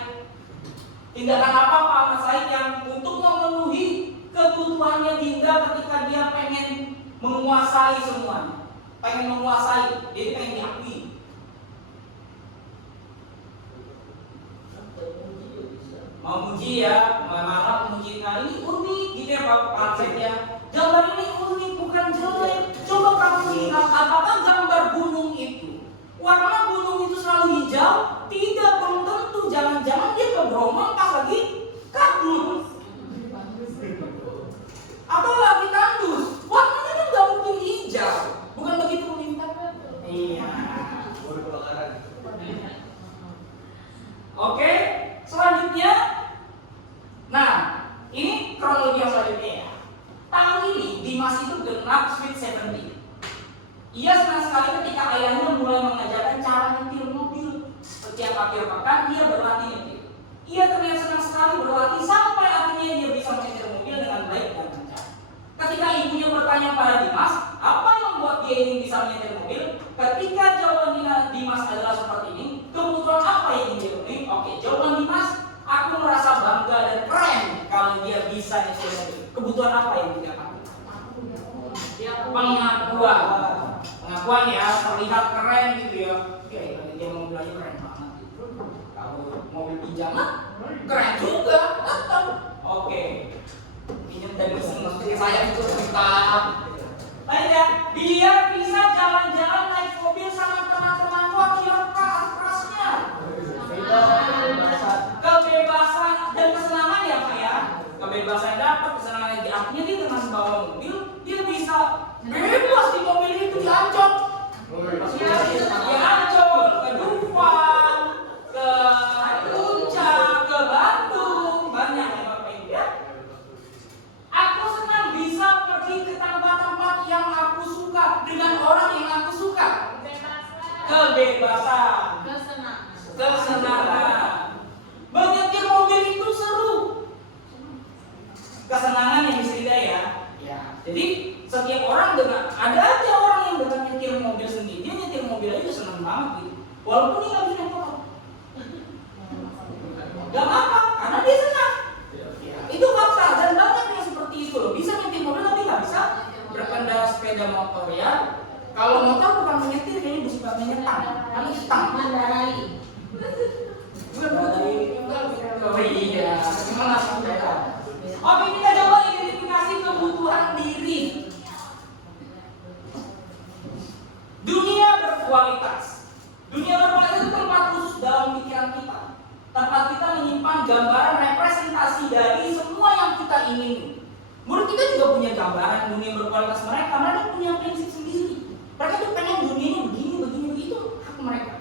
Tindakan apa Pak Ahmad Said yang untuk memenuhi kebutuhannya Dinda ketika dia pengen menguasai semuanya, pengen menguasai, jadi pengen diakui. Mau muji ya, malah memuji. Nah ini unik gitu ya Pak Said ya. Gambar ini unik, bukan jelek. Coba kamu lihat apakah gambar gunung itu warna gunung itu selalu hijau? Tidak, belum tentu. Jangan-jangan dia ke Bromo pas lagi kabur atau lagi tandus. Warnanya kan nggak mungkin hijau. Bukan begitu minta? Iya. Oke, selanjutnya. Nah, ini kronologi yang selanjutnya ya. Tahun ini Dimas itu genap sweet 70. Ia senang sekali ketika ayahnya mulai mengajarkan cara nyetir mobil. Setiap akhir pekan ia berlatih nyetir. Ia terlihat senang sekali berlatih sampai akhirnya dia bisa menyetir mobil dengan baik dan lancar. Ketika ibunya bertanya pada Dimas, apa yang membuat dia ingin bisa menyetir mobil? Ketika jawaban Dimas adalah seperti ini, kebutuhan apa yang ingin dipenuhi? Oke, jawaban Dimas, aku merasa bangga dan keren kalau dia bisa nyetir mobil. Kebutuhan apa yang didapat? Pengakuan. Pengakuan ya, terlihat keren gitu ya. Oke, tadi dia mobil aja keren banget. Kalau mobil pinjaman, keren juga. Tetap. Oke. Pinjam dari mesin, maksudnya saya itu cerita. Lain ya, biar bisa jalan-jalan naik mobil sama teman-temanku kira-kira kerasnya. Kebebasan dan kesenangan ya Pak ya. Kebebasan dapat, kesenangan di artinya dia dengan bawa mobil, dia bisa bebas di mobil itu diancol. Diancol ke Dufan, ke Puncak, ke Bandung, banyak ya Bapak Ibu ya. Aku senang bisa pergi ke tempat-tempat yang aku suka dengan orang yang aku suka. Kebebasan, kesenangan. Menyetir mobil itu seru. Kesenangan yang bisa ya. Ya. Jadi setiap orang dengan ada aja orang yang dengan nyetir mobil sendiri, dia nyetir mobil aja senang banget gitu. Walaupun dia nggak bisa naik motor, nggak apa, karena dia senang. Ya, itu fakta dan banyak yang seperti itu loh. Bisa nyetir mobil tapi nggak bisa berkendara sepeda motor ya. Kalau motor bukan menyetir, kayaknya bersifatnya nyetang, kan stang. Oh iya, gimana saudara? Oke, kita coba identifikasi kebutuhan diri. berkualitas. Dunia berkualitas itu tempat khusus dalam pikiran kita. Tempat kita menyimpan gambaran representasi dari semua yang kita ingini. Murid kita juga punya gambaran dunia berkualitas mereka. Mereka punya prinsip sendiri. Mereka tuh pengen dunianya begini, begini, begitu. Hak mereka.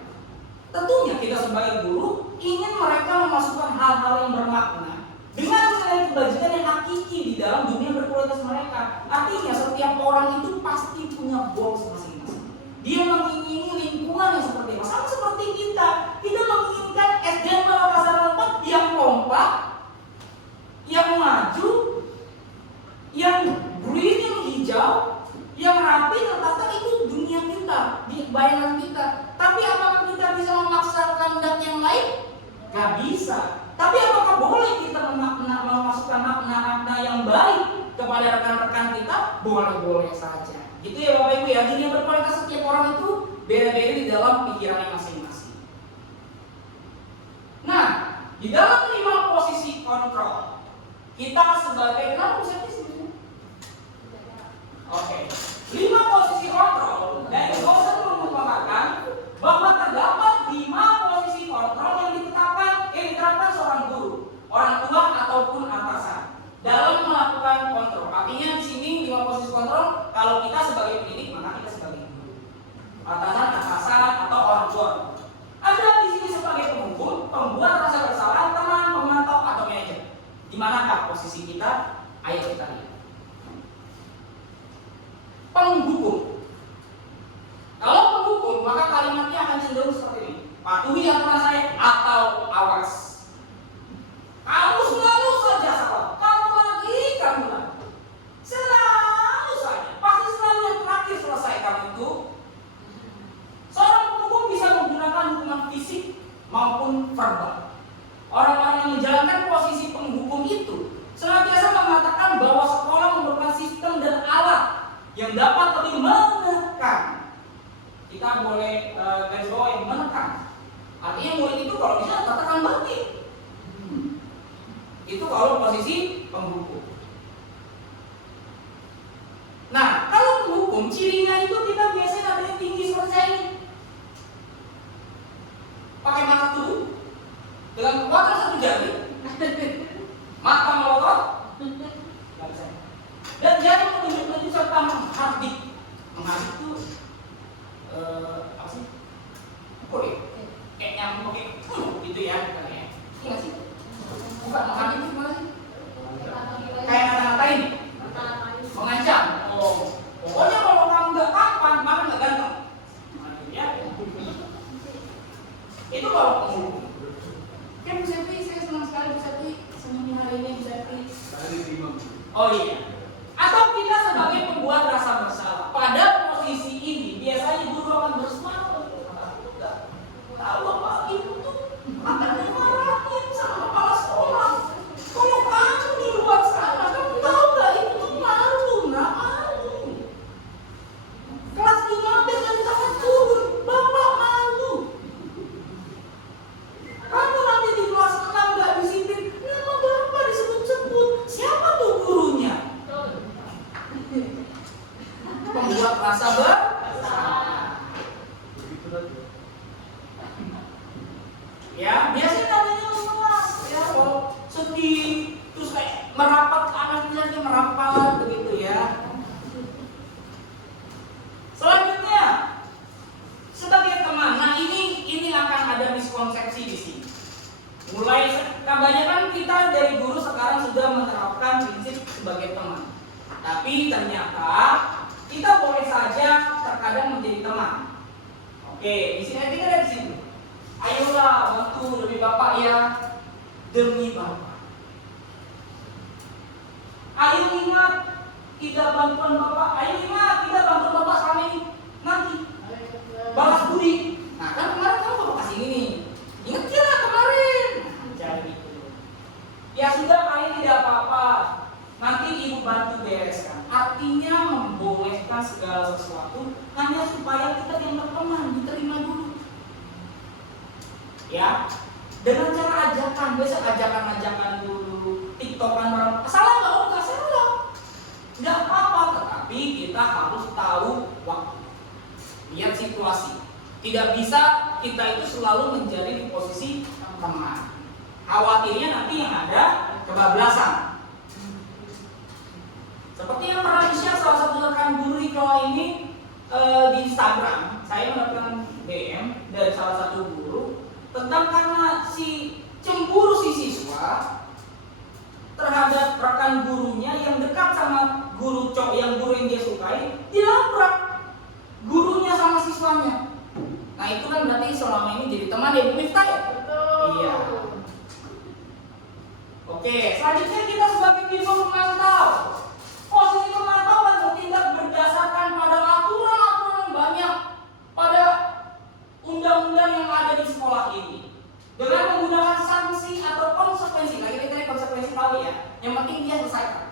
Tentunya kita sebagai guru ingin mereka memasukkan hal-hal yang bermakna dengan nilai kebajikan yang hakiki di dalam dunia berkualitas mereka. Artinya setiap orang itu pasti punya goals masing-masing. Dia mengingini lingkungan yang seperti apa? Sama seperti kita. Kita menginginkan SDM Makassar 4 yang kompak, yang maju, yang green, yang hijau, yang rapi, tertata. Itu dunia kita, di bayangan kita. Tapi apakah kita bisa memaksa kehendak yang lain? Gak bisa. Tapi apakah boleh kita memasukkan makna-makna yang baik kepada rekan-rekan kita? Boleh-boleh saja. Gitu ya Bapak Ibu ya. Dunia berkualitas setiap orang itu beda-beda di dalam pikirannya masing-masing. Nah, di dalam 5 posisi kontrol, kita sebagai kenapa posisi sebenarnya? Oke. 5 posisi kontrol dari Gosen mengumpamakan bahwa terdapat 5 posisi kontrol yang diterapkan seorang guru, orang tua ataupun atasan dalam melakukan kontrol. Artinya di sini 5 posisi kontrol, kalau kita sebagai pendidik maka kita sebagai guru, atasan atau orang tua. Ada di sini sebagai penghukum, pembuat rasa bersalah, teman, pemantau atau manajer. Di manakah posisi kita? Ayo kita lihat. Penghukum. Kalau penghukum maka kalimatnya akan cenderung seperti ini: patuhi aturan saya atau awas. Kamu selalu saja salah. Kamu lagi. Selalu saja. Pasti selalu yang terakhir selesai kamu itu. Seorang penghukum bisa menggunakan hukuman fisik maupun verbal. Orang-orang yang menjalankan posisi penghukum itu senantiasa mengatakan bahwa sekolah memerlukan sistem dan alat yang dapat lebih menekan. Kita boleh garis bawah yang menekan. Artinya murid itu kalau bisa katakan balik. Itu kalau posisi penghukum. Nah, kalau penghukum cirinya itu kita biasanya nadanya tinggi seperti saya ini. Pakai mata tubuh dengan kekuatan 1 jari. Mata melotot. Dan jari menunjuk-nunjuk serta menghardik. Menghardik itu apa sih? Boleh. Kayak nyamuk gitu ya, katanya. Iya sih. Bukan menghardik itu gimana sih? Kayak ngata-ngatain, mengancam. Oh, pokoknya kalau kamu nggak tampan, maka nggak ganteng. Ya. Itu kalau penghukum. Kan Bu Septi, saya senang sekali Bu Septi senyum hari ini Bu Septi. Oh iya. Atau kita sebagai pembuat rasa bersalah. Pada posisi ini biasanya guru akan bersuara. Tahu apa ibu tuh akan dimarahin sama kepala sekolah. Kalau kamu di luar sana, kamu tahu nggak ibu tuh malu, nggak malu. Kelas 5 dengan tangan turun, bapak malu. Kamu nanti di kelas 6 nggak disiplin, nama bapak disebut-sebut. Siapa tuh gurunya? Pembuat rasa bersalah. Ya, biasanya tadinya lemas, ya, kalau sedih, terus kayak merapat ke anak misalnya merapat begitu ya. Selanjutnya, sebagai teman, nah ini akan ada miskonsepsi di sini. Mulai kebanyakan kita dari guru sekarang sudah menerapkan prinsip sebagai teman, tapi ternyata kita boleh saja terkadang menjadi teman. Oke, di sini kita ada di sini. Ayolah bantu demi Bapak ya, demi Bapak. Ayo ingat, tidak bantuan Bapak. Ayo ingat, tidak bantuan Bapak selama ini. Nanti balas budi. Nah kan kemarin kamu Bapak kasih ini nih. Ingat tidak kemarin? Jadi itu. Ya sudah, kalian tidak apa-apa. Nanti ibu bantu bereskan. Artinya membolehkan segala sesuatu hanya supaya kita dianggap teman, diterima dulu. Ya, dengan cara ajakan, biasa ajakan dulu, tiktokan bareng. Salah nggak? Oh nggak salah, nggak apa-apa. Tetapi kita harus tahu waktu, lihat situasi. Tidak bisa kita itu selalu menjadi di posisi teman. Khawatirnya nanti yang ada kebablasan. Seperti yang pernah di-share salah satu rekan guru di bawah ini di Instagram, saya mendapatkan DM dari salah satu guru tentang karena si cemburu si siswa terhadap rekan gurunya yang dekat sama guru yang dia sukai, dilabrak gurunya sama siswanya. Nah itu kan berarti selama ini jadi teman ya Bu Miftah ya? Betul. Iya. Oke, selanjutnya kita sebagai tipe pemantau. Posisi pemantau kan bertindak berdasarkan pada aturan-aturan yang banyak, pada undang-undang yang ada di sekolah ini, dengan menggunakan sanksi atau konsekuensi. Lagi kita konsekuensi kali ya. Yang penting dia selesaikan.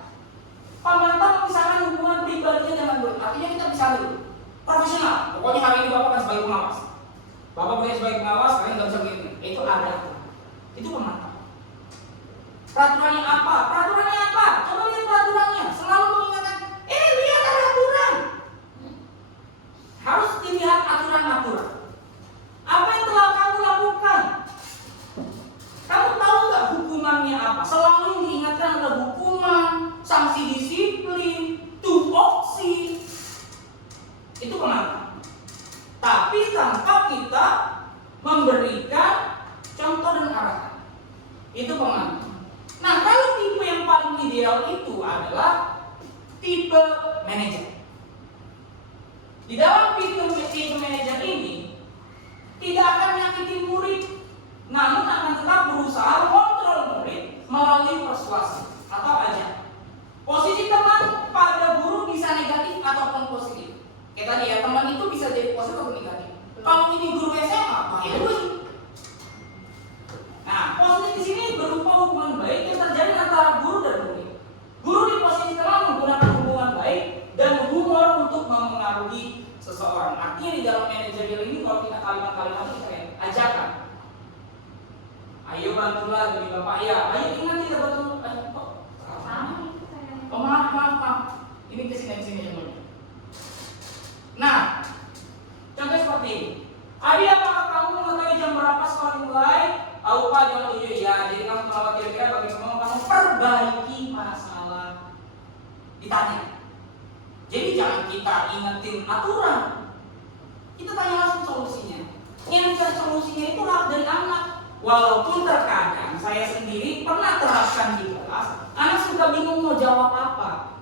Pemantau memisahkan hubungan pribadinya dengan guru. Artinya kita bisa dulu profesional. Pokoknya hari ini bapak kan sebagai pengawas. Bapak boleh sebagai pengawas, kalian nggak bisa begini. Itu ada. Itu pemantau. Peraturannya apa? Peraturannya apa? Coba lihat peraturannya. Selalu mengingatkan, lihat ada aturan. Harus dilihat aturan-aturan. Apa yang telah kamu lakukan? Kamu tahu nggak hukumannya apa? Selalu yang diingatkan adalah hukuman, sanksi disiplin, tupoksi. Itu pemantau. Tapi tanpa kita memberikan contoh dan arahan. Itu pemantau. Nah, kalau tipe yang paling ideal itu adalah tipe manajer. Di dalam tipe manajer ini tidak akan menyakiti murid, namun akan tetap berusaha mengontrol murid melalui persuasi atau ajakan. Posisi teman pada guru bisa negatif ataupun positif. Kayak tadi ya, teman itu bisa jadi positif atau negatif. Kalau ini guru SMA, bahaya dulu. Nah, positif di sini berupa hubungan baik yang terjadi antara guru dan murid. Guru di posisi teman menggunakan hubungan baik dan humor untuk mempengaruhi seseorang. Artinya di dalam manajerial ini kalau kita kalimat-kalimat itu kayak ajakan. Ayo bantulah demi bapak ya. Ayo ingat tidak bantu. Maaf. Ini kesini yang mulia. Nah, contoh seperti ini. Adi, apakah kamu mengetahui jam berapa sekolah dimulai? Tahu Pak, jam 7 ya. Jadi kamu kalau kira-kira bagaimana kamu perbaiki masalah ditanya. Jadi jangan kita ingetin aturan, kita tanya langsung solusinya. Yang solusinya itu hak dari anak. Walaupun terkadang saya sendiri pernah terapkan di kelas, anak suka bingung mau jawab apa.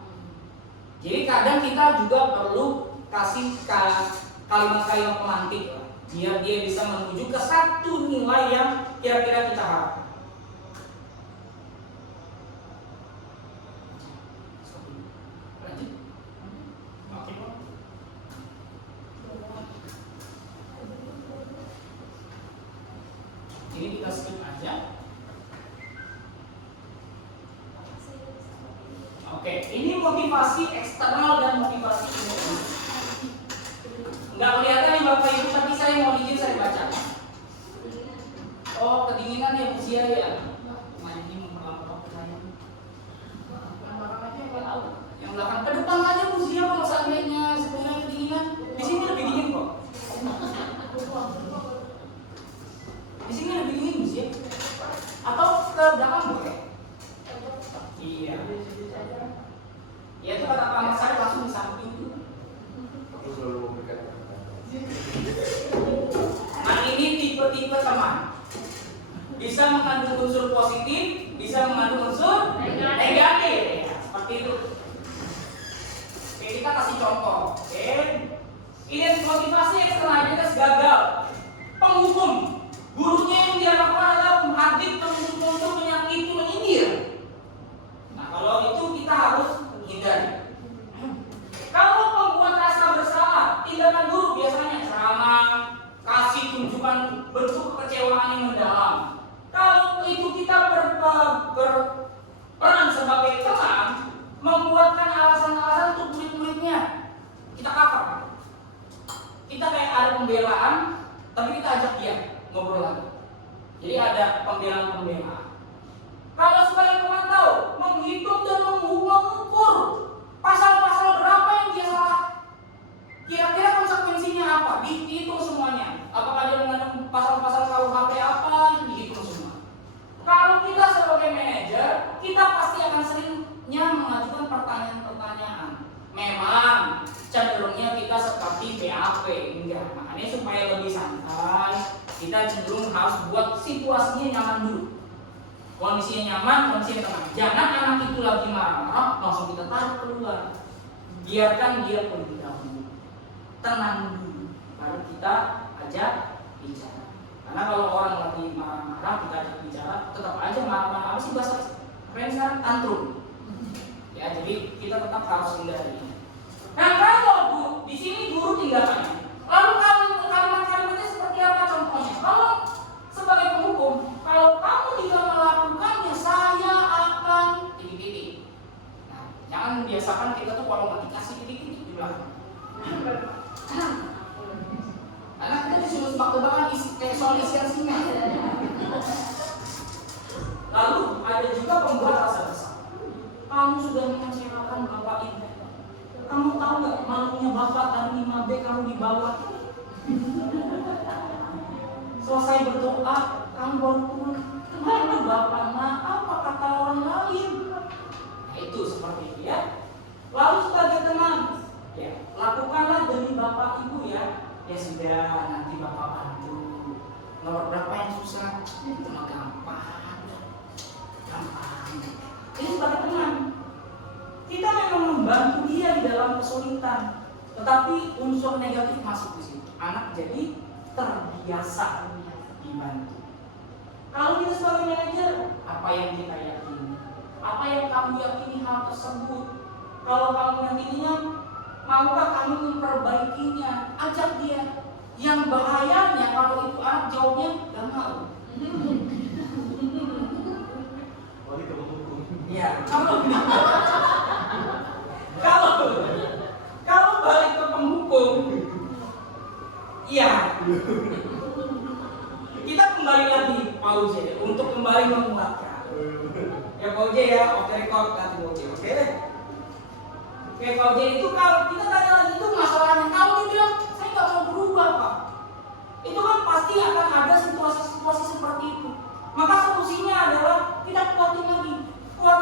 Jadi kadang kita juga perlu kasih kalimat-kalimat pemantik lah, biar dia bisa menuju ke satu nilai yang kira-kira kita harapkan. Ini kita skip aja. Oke, ini motivasi eksternal dan motivasi internal. Nggak kelihatan nih Bapak Ibu, tapi saya mau izin saya baca. Oh, kedinginan ya usia ya. Ini memperlambat saya. Yang belakang ke depan aja usia kalau seandainya sebenarnya kedinginan. Di sini lebih dingin kok. Di sini lebih dingin usia. Atau ke belakang boleh? Iya. Ya itu kata Pak saya langsung di samping itu. Nah ini tipe-tipe teman. Bisa mengandung unsur positif, bisa mengandung unsur negatif. Ya, seperti itu. Oke, kita kasih contoh. Oke. Ini motivasi eksternalitas gagal. Penghukum. Gurunya yang dia lakukan adalah menghadik, untuk menyakiti, menyindir. Nah kalau itu kita harus hindari. Kalau pembuat rasa bersalah, tindakan guru biasanya ceramah, kasih tunjukkan bentuk kekecewaan yang mendalam. Kalau itu kita berperan sebagai teman, membuatkan alasan-alasan untuk murid-muridnya, kita cover. Kita kayak ada pembelaan, tapi kita ajak dia ngobrol lagi. Jadi ada pembelaan-pembelaan. Kalau sebagai pemantau, menghitung dan mengukur pasal-pasal berapa yang dia salah, kira-kira konsekuensinya apa, dihitung semuanya. memang cenderungnya kita seperti BAP, enggak. Makanya supaya lebih santai, kita cenderung harus buat situasinya nyaman dulu. Kondisinya nyaman, kondisinya tenang. Jangan anak itu lagi marah-marah, langsung kita tarik keluar. Biarkan dia terlebih dahulu. Tenang dulu, baru kita ajak bicara. Karena kalau orang lagi marah-marah, kita ajak bicara, tetap aja marah-marah. Apa sih bahasa keren sekarang? Tantrum. Ya, jadi kita tetap harus hindari. Nah, kalau Bu, di sini guru tinggal tanya. Lalu kalimat-kalimatnya seperti apa contohnya? Kalau sebagai penghukum, kalau kamu tidak melakukannya, saya akan titik-titik. Nah, jangan biasakan kita tuh kalau nggak dikasih titik-titik di belakang. Karena kita disuruh tebak-tebakan soal isian-isian. Lalu ada juga pembuat rasa bersalah. Kamu sudah mengecewakan bapak ibu. Kamu tahu nggak malunya bapak dan 5B kamu dibawa? Selesai berdoa, kamu baru turun. Kenapa bapak? Nah, apa kata orang lain? Nah, itu seperti itu ya. Lalu sebagai teman, ya lakukanlah demi bapak ibu ya. Ya sudah, nanti bapak bantu. Nomor berapa yang susah? Itu mah gampang. Ini sebagai teman. Kita memang membantu dia di dalam kesulitan, tetapi unsur negatif masuk di situ. Anak jadi terbiasa dibantu. Kalau kita sebagai manajer, apa yang kita yakini, apa yang kamu yakini hal tersebut. Kalau kamu yakininya, maukah kamu memperbaikinya? Ajak dia. Yang bahayanya kalau itu anak jawabnya gak mau. Ya, kalau balik ke penghukum, iya, kita kembali lagi Pak Uji untuk kembali menguatkan. Ya Pak Uji ya, oke record nanti Pak Uji, oke? Oke Pak Uji itu kalau kita tanya lagi itu masalahnya, kalau dia bilang saya nggak mau berubah Pak, itu kan pasti akan ada situasi-situasi seperti itu. Maka solusinya adalah kita kuatin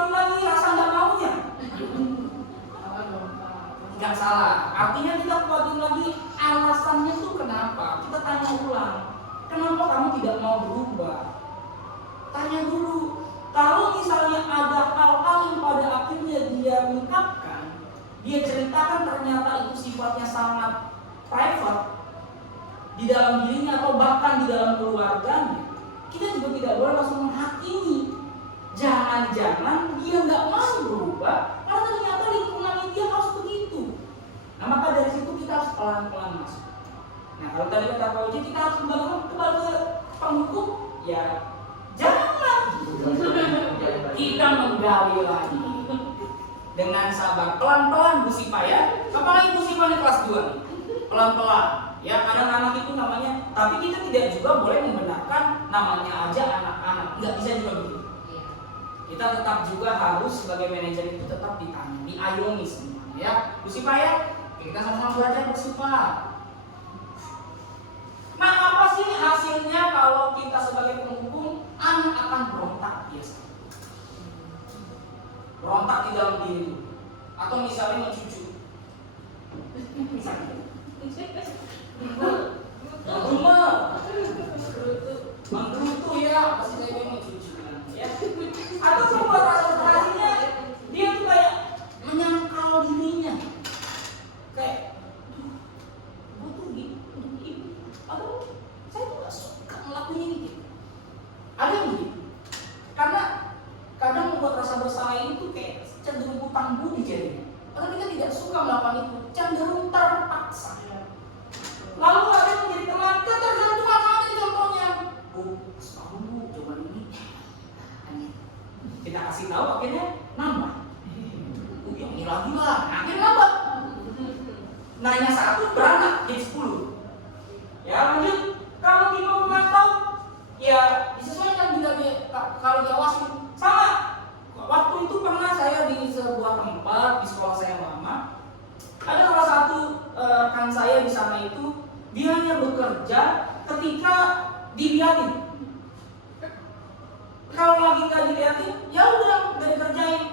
lagi rasa nggak maunya. Nggak salah, artinya kita kuatin lagi alasannya tuh kenapa. Kita tanya ulang, kenapa kamu tidak mau berubah? Tanya dulu. Kalau misalnya ada hal-hal yang pada akhirnya dia ungkapkan, dia ceritakan ternyata itu sifatnya sangat private di dalam dirinya atau bahkan di dalam keluarganya, kita juga tidak boleh langsung menghakimi. Jangan-jangan dia nggak mau berubah karena ternyata lingkungannya dia harus begitu. Nah maka dari situ kita harus pelan-pelan masuk. Nah kalau tadi kata Pak Uji kita harus kembali ke penghukum, ya jangan kita menggali lagi dengan sabar, pelan-pelan Bu Sipa ya. Apalagi Bu Sipa ini kelas 2 nih, pelan-pelan. Ya kadang anak itu namanya, tapi kita tidak juga boleh membenarkan namanya aja anak-anak, nggak bisa juga begitu. Kita tetap juga harus sebagai manajer itu tetap ditanya, diayomi semuanya ya. Bu Sipa ya, kita sama-sama belajar Bu Sipa. Nah apa sih hasilnya kalau kita sebagai penghukum, anak akan berontak biasa. Berontak di dalam diri, atau misalnya mencucu. Menggerutu ya, pasti saya mau mencucu ya. Atau membuat rasa-rasanya dia tuh kayak menyangkal dirinya, kayak gue tuh gitu, atau saya tuh gak suka ngelakuin ini gitu. Ada yang begitu, karena kadang membuat rasa bersalah ini tuh kayak cenderung hutang budi jadinya. Karena kita tidak suka melakukan itu, cenderung terpaksa. Lalu ada yang menjadi teman, ketergantungan sama contohnya. Kamu coba ini. Kita kasih tahu akhirnya nambah. Yang ini lagi lah, akhirnya nambah. Nanya 1 beranak jadi 10. Ya lanjut, kalau kita memantau, ya disesuaikan juga kalau diawasin. Sama. Waktu itu pernah saya di sebuah tempat di sekolah saya yang lama, ada salah satu rekan saya di sana itu dia hanya bekerja ketika dilihatin. Kalau lagi nggak dilihatin, ya udah nggak dikerjain.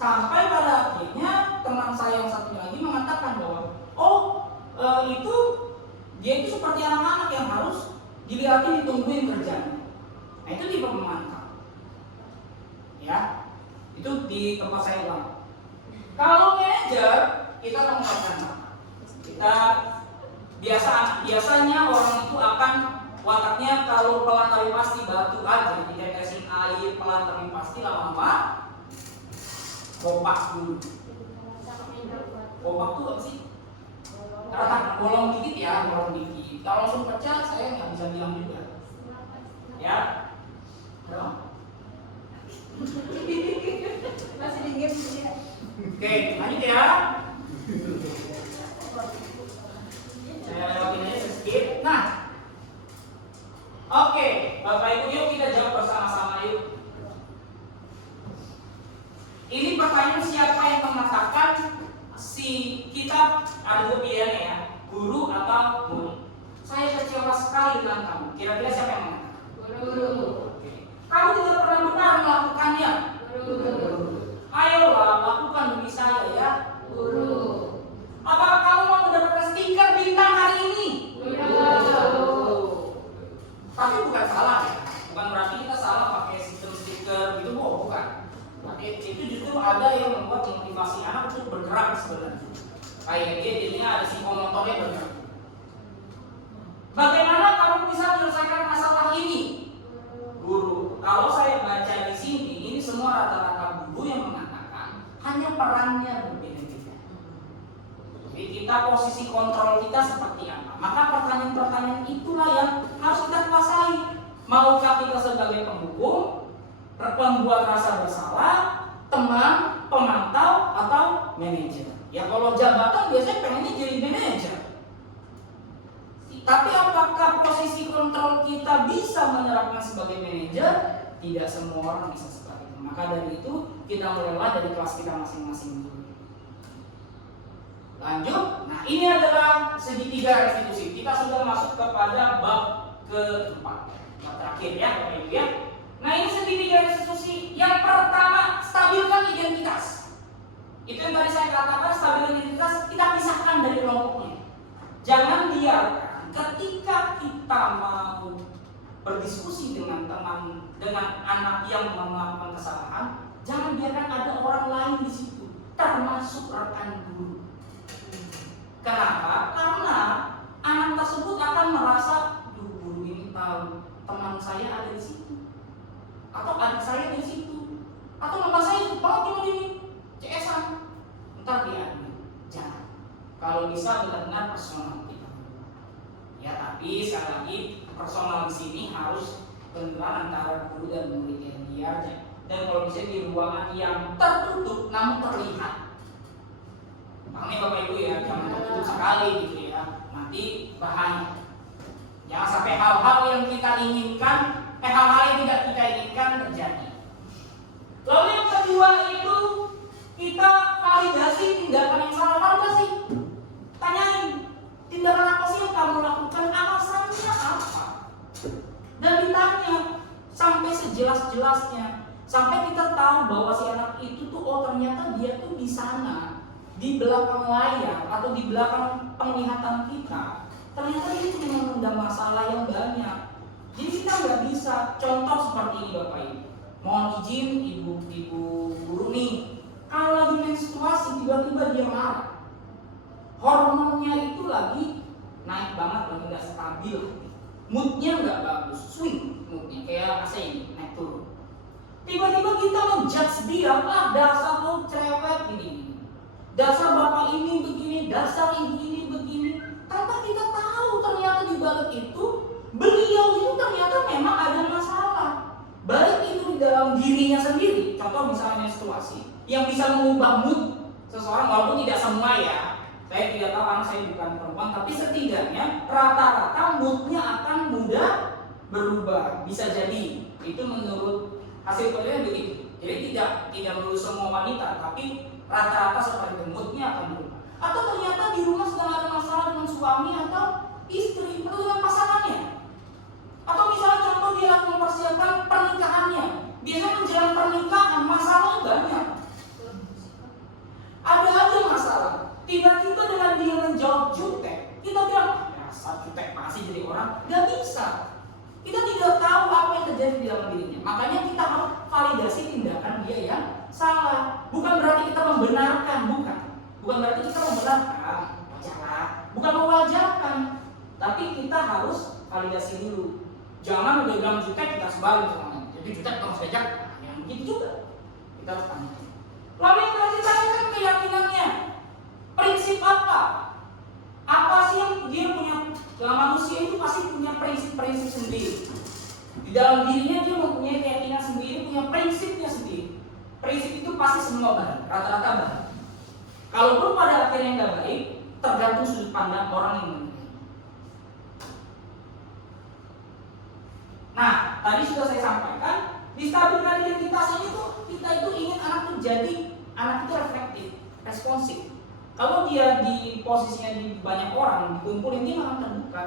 Sampai pada akhirnya teman saya yang satu lagi mengatakan bahwa itu dia itu seperti anak-anak yang harus dilihatin, ditungguin kerjanya. Nah itu tipe pemantau. Ya, itu di tempat saya ulang. Kalau manajer kita mengungkapkan mata. Kita biasanya orang itu akan wataknya kalau pelan tapi pasti batu aja, ditetesin air pelan tapi pasti lama-lama kompak dulu. Kompak tuh apa sih? Rata bolong dikit ya, bolong dikit. Kalau langsung pecah saya nggak bisa bilang juga. Ya, Masih dingin. oke, lanjut ya. Saya lewatin aja sedikit. Nah, oke, Bapak Ibu yuk kita jawab bersama-sama yuk. Ini pertanyaan siapa yang mengatakan si kita ada dua pilihan ya, guru atau murid. Saya kecewa sekali dengan kamu. Kira-kira siapa yang mengatakan? Guru. Oke. Kamu tidak pernah benar melakukannya. Guru. Ayolah lakukan demi saya ya. Guru. Apakah kamu mau mendapatkan stiker bintang hari ini? Guru. Tapi bukan salah ya. Bukan berarti kita salah pakai sistem stiker gitu, bukan. Tapi itu justru ada yang membuat motivasi anak untuk bergerak sebenarnya. Kayak dia jadinya ada psikomotornya bergerak. Bagaimana kamu bisa menyelesaikan masalah ini? Guru. Kalau saya baca di sini, ini semua rata-rata guru yang mengatakan hanya perannya berbeda-beda. Jadi kita posisi kontrol kita seperti apa? Maka pertanyaan-pertanyaan itulah yang harus kita kuasai. Maukah kita sebagai penghukum, pembuat rasa bersalah, teman, pemantau, atau manajer? Ya kalau jabatan biasanya pengennya jadi manajer. Tapi apakah posisi kontrol kita bisa menerapkan sebagai manajer? Tidak semua orang bisa seperti itu. Maka dari itu kita mulailah dari kelas kita masing-masing dulu. Lanjut. Nah ini adalah segitiga restitusi. Kita sudah masuk kepada bab keempat, bab terakhir ya Bapak Ibu ya. Nah ini segitiga restitusi. Yang pertama, stabilkan identitas. Itu yang tadi saya katakan, stabilkan identitas. Kita pisahkan dari kelompoknya. Jangan biarkan ketika kita mau berdiskusi dengan teman, dengan anak yang melakukan kesalahan, jangan biarkan ada orang lain di situ, termasuk rekan guru. Kenapa? Karena anak tersebut akan merasa, guru ini tahu teman saya ada di situ, atau adik saya di situ, atau bapak saya itu cuma ini, CS-an, ntar dia admin. Jangan. Kalau bisa benar-benar personal. Ya tapi sekali lagi personal di sini harus benar antara guru dan muridnya dia aja. Dan kalau bisa di ruangan yang tertutup namun terlihat. Makanya Bapak Ibu ya jangan tertutup sekali gitu ya. Nanti bahaya. Jangan sampai hal-hal yang kita inginkan, hal-hal yang tidak kita inginkan terjadi. Lalu yang kedua itu kita validasi tindakan yang salah. Validasi. Tanyain. Tindakan apa sih yang kamu lakukan? Alasannya apa? Dan ditanya sampai sejelas-jelasnya, sampai kita tahu bahwa si anak itu tuh ternyata dia tuh di sana, di belakang layar atau di belakang penglihatan kita. Ternyata dia cuma menunda masalah yang banyak. Jadi kita nggak bisa. Contoh seperti ini Bapak Ibu. Mohon izin ibu guru nih, kalau lagi menstruasi tiba-tiba dia marah. Hormonnya itu lagi naik banget, lagi nggak stabil, moodnya nggak bagus, swing moodnya kayak AC ini naik turun. Tiba-tiba kita menjudge dia, dasar lo cerewet gini, dasar bapak ini begini, dasar ibu ini begini, tanpa kita tahu ternyata di balik itu beliau itu ternyata memang ada masalah, baik itu di dalam dirinya sendiri. Contoh misalnya menstruasi, yang bisa mengubah mood seseorang, walaupun tidak semua ya. Saya tidak tahu karena saya bukan perempuan, tapi setidaknya rata-rata moodnya akan mudah berubah. Bisa jadi itu menurut hasil penelitian begitu. Jadi tidak menurut semua wanita, tapi rata-rata seperti itu, moodnya akan berubah. Atau ternyata di rumah sedang ada masalah dengan suami atau istri atau dengan pasangannya. Atau misalnya contoh dia akan mempersiapkan pernikahannya. Biasanya menjelang pernikahan masalahnya banyak. dasar jutek pasti jadi orang, nggak bisa. Kita tidak tahu apa yang terjadi di dalam dirinya. Makanya kita harus validasi tindakan dia yang salah. Bukan berarti kita membenarkan, bukan. Bukan berarti kita membenarkan, wajarlah. Bukan mewajarkan, tapi kita harus validasi dulu. Jangan udah bilang jutek kita sebalik sama. Jadi jutek harus bejak, yang begitu juga. Kita harus tanya. Lalu yang terakhir tanyakan keyakinannya. Prinsip apa? Apa sih yang dia punya? Dalam manusia itu pasti punya prinsip-prinsip sendiri. Di dalam dirinya dia mempunyai keyakinan sendiri, punya prinsipnya sendiri. Prinsip itu pasti semua baik, rata-rata baik. Kalaupun pada akhirnya nggak baik, tergantung sudut pandang orang yang menilai. Nah, tadi sudah saya sampaikan, distabilkan identitas ini tuh kita itu ingin anak itu jadi anak itu reflektif, responsif. Kalau dia di posisinya di banyak orang, dikumpulin, dia akan terbuka.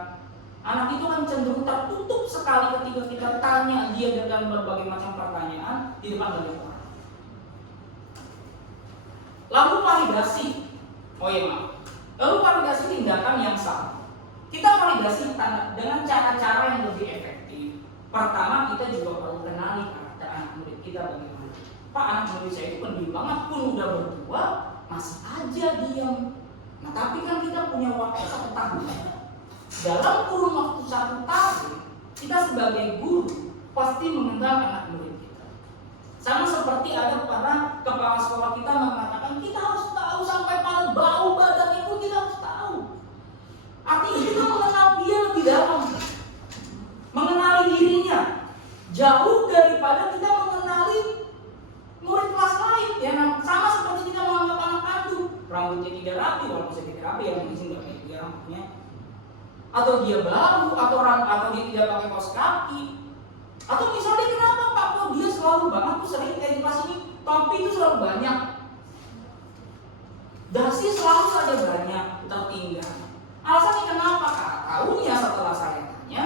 Anak itu kan cenderung tertutup sekali ketika kita tanya dia dengan berbagai macam pertanyaan di depan banyak orang. Lalu validasi. Lalu validasi tindakan yang salah. Kita validasi dengan cara-cara yang lebih efektif. Pertama, kita juga perlu kenali karakter anak murid kita bagaimana. Pak, anak murid saya itu pendiam banget, pun udah berdua masih aja diam. Nah, tapi kan kita punya waktu 1 tahun. Dalam kurun waktu 1 tahun, kita sebagai guru pasti mengenal anak murid kita. Sama seperti ada para kepala sekolah kita mengatakan kita harus tahu sampai pada bau badan ibu, kita harus tahu. Artinya kita mengenal dia lebih dalam, mengenali dirinya jauh daripada kita mengenali murid kelas lain. Ya, sama seperti kita menganggap anak kandung, rambutnya tidak rapi, walaupun saya tidak rapi, yang mungkin nggak kayak dia rambutnya, atau dia baru, atau dia tidak pakai kaos kaki, atau misalnya kenapa Pak kok dia selalu banget tuh sering kayak di kelas ini, topi itu selalu banyak, dasi selalu saja banyak tertinggal. Alasannya kenapa Kak? Tahunya setelah saya tanya,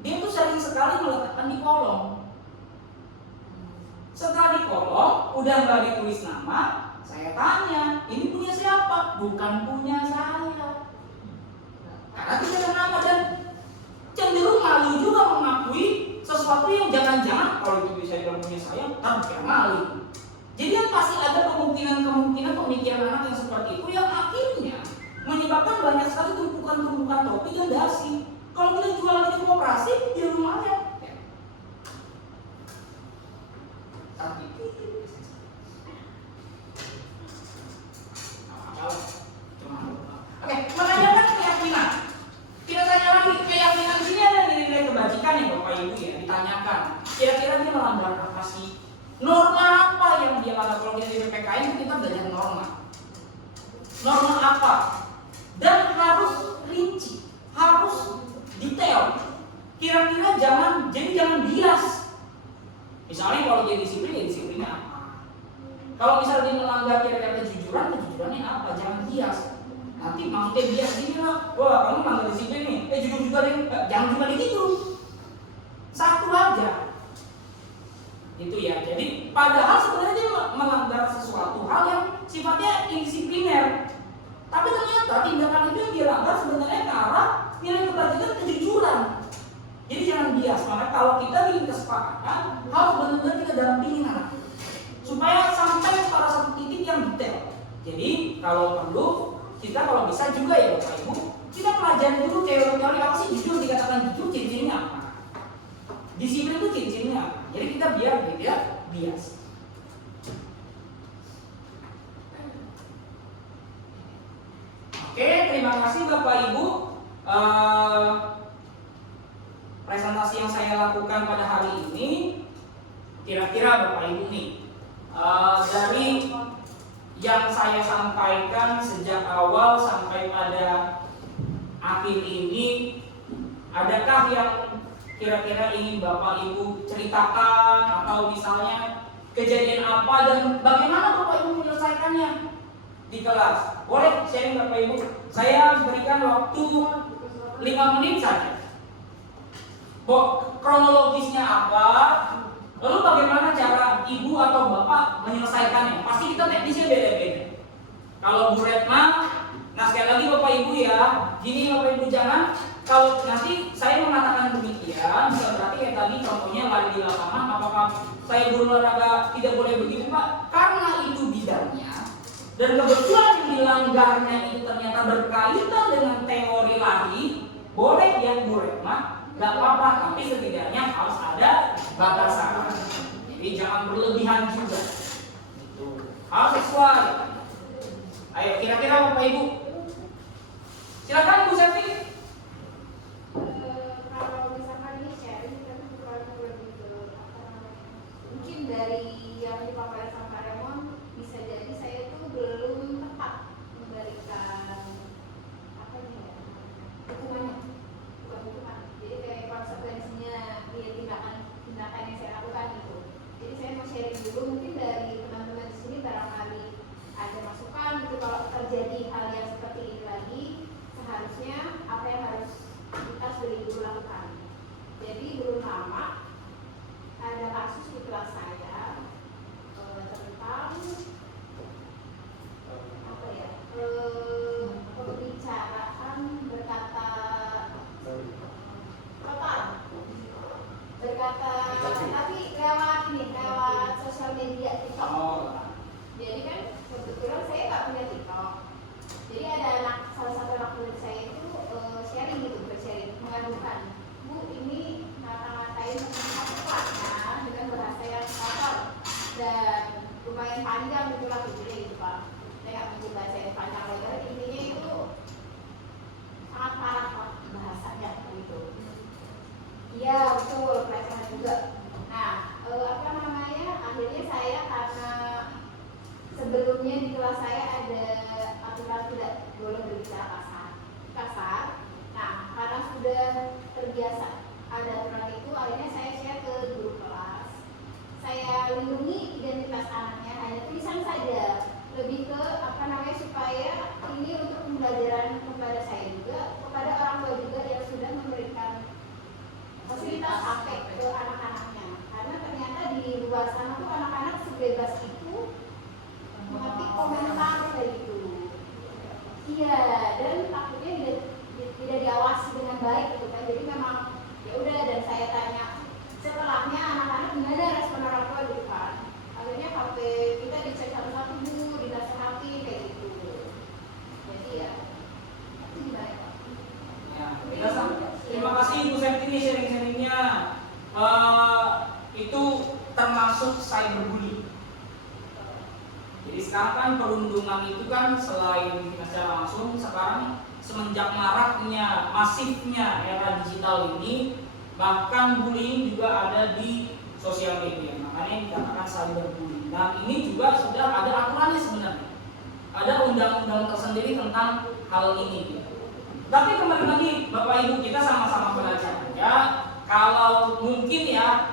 dia tuh sering sekali meletakkan di kolom. Setelah di kolom, udah nggak ditulis nama, saya tanya, ini punya siapa? Bukan punya saya. Karena tidak ada nama dan cenderung malu juga mengakui sesuatu yang jangan-jangan kalau itu bisa dibilang punya saya, tapi malu. Jadi kan pasti ada kemungkinan pemikiran anak yang seperti itu yang akhirnya menyebabkan banyak sekali tumpukan-tumpukan topi dan dasi. Kalau kita jualan di koperasi, ya lumayan. Oke, menanyakan keyakinan. Kita tanya lagi, keyakinan di sini ada nilai kebajikan ya Bapak Ibu ya, ditanyakan. Kira-kira dia melanggar apa sih? Norma apa yang dia langgar? Kalau dia di PPKN kita belajar norma. Norma apa? Dan harus rinci, harus detail. Kira-kira jangan bias. Misalnya kalau dia disiplin, ya disiplinnya apa? Kalau misalnya dia melanggar kira-kira kejujurannya apa? Jangan bias. Nanti maksudnya bias gini lah, wah kamu melanggar disiplin nih, jujur juga deh, jangan juga begitu. Satu aja. Itu ya. Jadi padahal sebenarnya dia melanggar sesuatu hal yang sifatnya indisipliner. Tapi ternyata tindakan itu yang dia langgar sebenarnya ke arah nilai kebajikan kejujuran. Jadi jangan bias. Maka kalau kita ingin kesepakatan, harus benar-benar kita dampingin anak supaya sampai pada satu titik yang detail. Jadi kalau perlu kita kalau bisa juga ya Bapak Ibu, kita pelajari dulu teori-teori apa sih jujur, dikatakan jujur ciri-cirinya apa, disiplin itu ciri-cirinya apa. Jadi kita biar dia bias. Oke, terima kasih Bapak Ibu. Presentasi yang saya lakukan pada hari ini, kira-kira Bapak Ibu nih, dari yang saya sampaikan sejak awal sampai pada akhir ini, adakah yang kira-kira ingin Bapak Ibu ceritakan atau misalnya kejadian apa dan bagaimana Bapak Ibu menyelesaikannya di kelas? Boleh sharing Bapak Ibu. Saya berikan waktu 5 menit saja. Kronologisnya apa? Lalu bagaimana cara ibu atau bapak menyelesaikannya? Pasti kita teknisnya beda-beda. Kalau Bu Retma, nah sekali lagi Bapak Ibu ya, gini Bapak Ibu jangan kalau nanti saya mengatakan demikian, bisa berarti kayak tadi contohnya lari di lapangan, apakah saya berolahraga tidak boleh begitu Pak? Karena itu bidangnya, dan kebetulan yang dilanggarnya itu ternyata berkaitan dengan teori lari, boleh ya Bu Retma, nggak apa-apa, tapi setidaknya harus ada batasan. Jadi jangan berlebihan juga. Gitu. Harus sesuai. Ayo, kira-kira Bapak Ibu. Silakan Bu Septi. Kalau misalkan ini sharing kan bukan lebih ke apa namanya, mungkin dari yang dipaparkan sama Pak Remon, bisa jadi saya tuh belum tepat memberikan apa nih ya, hukumannya, bukan hukuman. Jadi kayak konsekuensinya dia tindakan yang saya lakukan gitu. Jadi saya mau sharing dulu, mungkin dari teman-teman di sini barangkali ada masukan gitu kalau terjadi hal yang seperti ini lagi, seharusnya apa yang harus kita sudah dulu lakukan. Jadi belum lama ada kasus di kelas saya tentang apa ya, pembicaraan berkata total, tapi lewat sosial media TikTok. Jadi kan kebetulan saya nggak punya TikTok. Jadi ada salah satu anak murid saya itu sharing gitu, bersharing, mengadukan, Bu ini ngata-ngatain satu kelasnya dengan bahasa yang kotor dan lumayan panjang gitu lah gitu Pak. Saya nggak mungkin bahasa yang panjang lebar, intinya itu sangat parah Pak bahasanya gitu. Iya betul, pelecehan juga. Nah apa namanya, akhirnya saya karena sebelumnya di kelas saya ada aturan tidak boleh berbicara kasar. Nah, karena sudah terbiasa ada aturan itu, akhirnya saya share ke guru kelas. Saya lindungi identitas anaknya, hanya tulisan saja. Lebih ke apa namanya, supaya ini untuk pembelajaran kepada saya juga, kepada orang tua juga yang sudah memberikan fasilitas HP ke anak-anaknya. Karena ternyata di luar sana tuh anak-anak sebebas itu mengetik komentar kayak gitu. Iya, dan takutnya tidak diawasi dengan baik gitu kan. Jadi memang ya udah, dan saya tanya setelahnya anak-anak gimana respon orang tua gitu kan. Akhirnya HP kita dicek satu-satu dulu, dinasehati kayak gitu. Jadi ya itu gimana Pak? Ya, terima kasih Bu Septi ini sharing-sharingnya. Itu termasuk cyberbullying. Jadi sekarang kan perundungan itu kan selain secara langsung, sekarang semenjak maraknya, masifnya era digital ini, bahkan bullying juga ada di sosial media. Makanya dikatakan cyberbullying. Dan ini juga sudah ada aturannya sebenarnya. Ada undang-undang tersendiri tentang hal ini. Tapi kembali lagi Bapak Ibu, kita sama-sama belajar ya. Kalau mungkin ya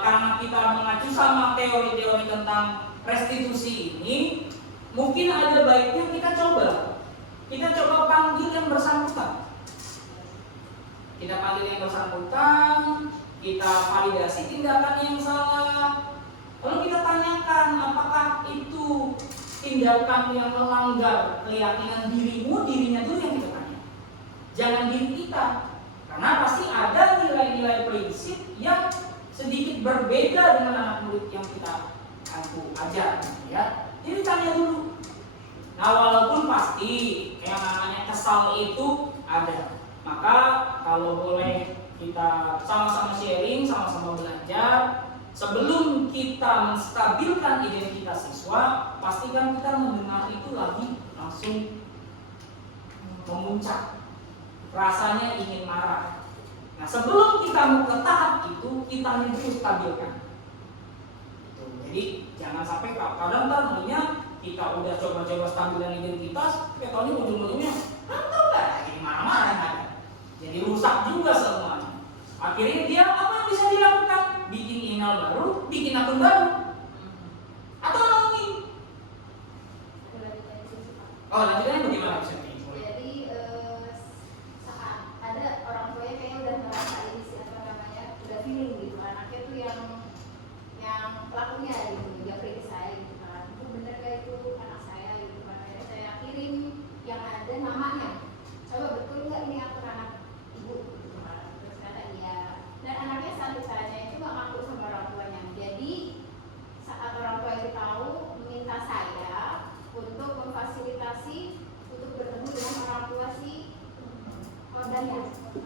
karena kita mengacu sama teori-teori tentang restitusi ini, mungkin ada baiknya kita coba panggil yang bersangkutan. Kita panggil yang bersangkutan, kita validasi tindakan yang salah, lalu kita tanyakan apakah itu tindakan yang melanggar keyakinan dirinya dulu yang kita tanya. Jangan diri kita, karena pasti ada nilai-nilai prinsip yang sedikit berbeda dengan anak murid yang kita ajar, ya. Jadi tanya dulu. Nah, walaupun pasti yang namanya kesal itu ada, maka kalau boleh kita sama-sama sharing, sama-sama belajar. Sebelum kita menstabilkan identitas siswa, pastikan kita mendengar itu lagi langsung memuncak, rasanya ingin marah. Nah, sebelum kita mau ke tahap itu, kita dulu stabilkan. Jadi jangan sampai kadang tadinya kita udah coba-coba stabilan identitas, tadi ujung-ujungnya tahu nggak, jadi marah-marah ada. Jadi rusak juga semuanya. Akhirnya dia apa yang bisa dilakukan? Bikin email baru, bikin akun baru, atau login. Oh, lanjutannya bagaimana bisa? Jadi saat ada orang tuanya kayaknya udah merasa ini sih, apa namanya, udah feeling gitu anaknya tuh yang pelakunya gitu, dia kritis saya gitu kan, itu bener gak itu anak saya gitu kan. Akhirnya saya kirim yang ada namanya, coba betul nggak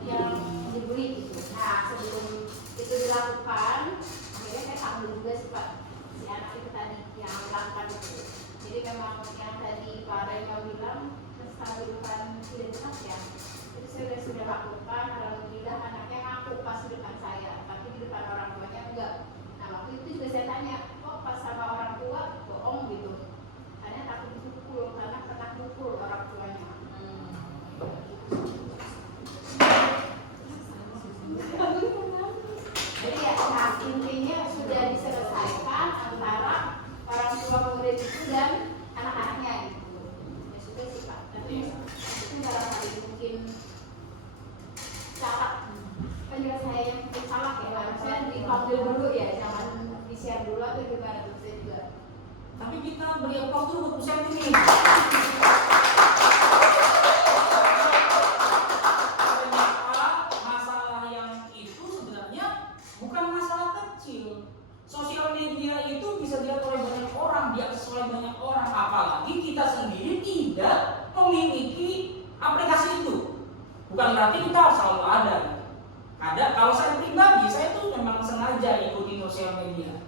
yang dibully gitu. Nah sebelum itu dilakukan, akhirnya saya panggil juga sih Pak si anak itu tadi yang melakukan itu. Jadi memang yang tadi Pak Raymond bilang menstabilkan identitas ya, itu saya sudah lakukan. Alhamdulillah anaknya ngaku pas di depan saya, tapi di depan orang tuanya enggak. Nah waktu itu juga saya tanya, kok pas sama orang tua bohong gitu? Karena takut dipukul, karena pernah pukul orang tuanya. Jadi ya, nah intinya sudah diselesaikan antara orang tua murid itu dan anak-anaknya gitu. Ya sudah sih Pak, tapi itu barangkali mungkin cara penyelesaian yang salah ya, harusnya dipanggil dulu ya, jangan di-share dulu atau gimana tuh saya juga. Tapi kita beri aplaus dulu buat Bu Septi nih. Masalah yang itu sebenarnya bukan masalah kecil. Sosial media itu bisa dilihat oleh banyak orang, diakses oleh banyak orang. Apalagi kita sendiri tidak memiliki aplikasi itu. Bukan berarti kita harus selalu ada. Ada. Kalau saya pribadi, saya tuh memang sengaja ikuti sosial media.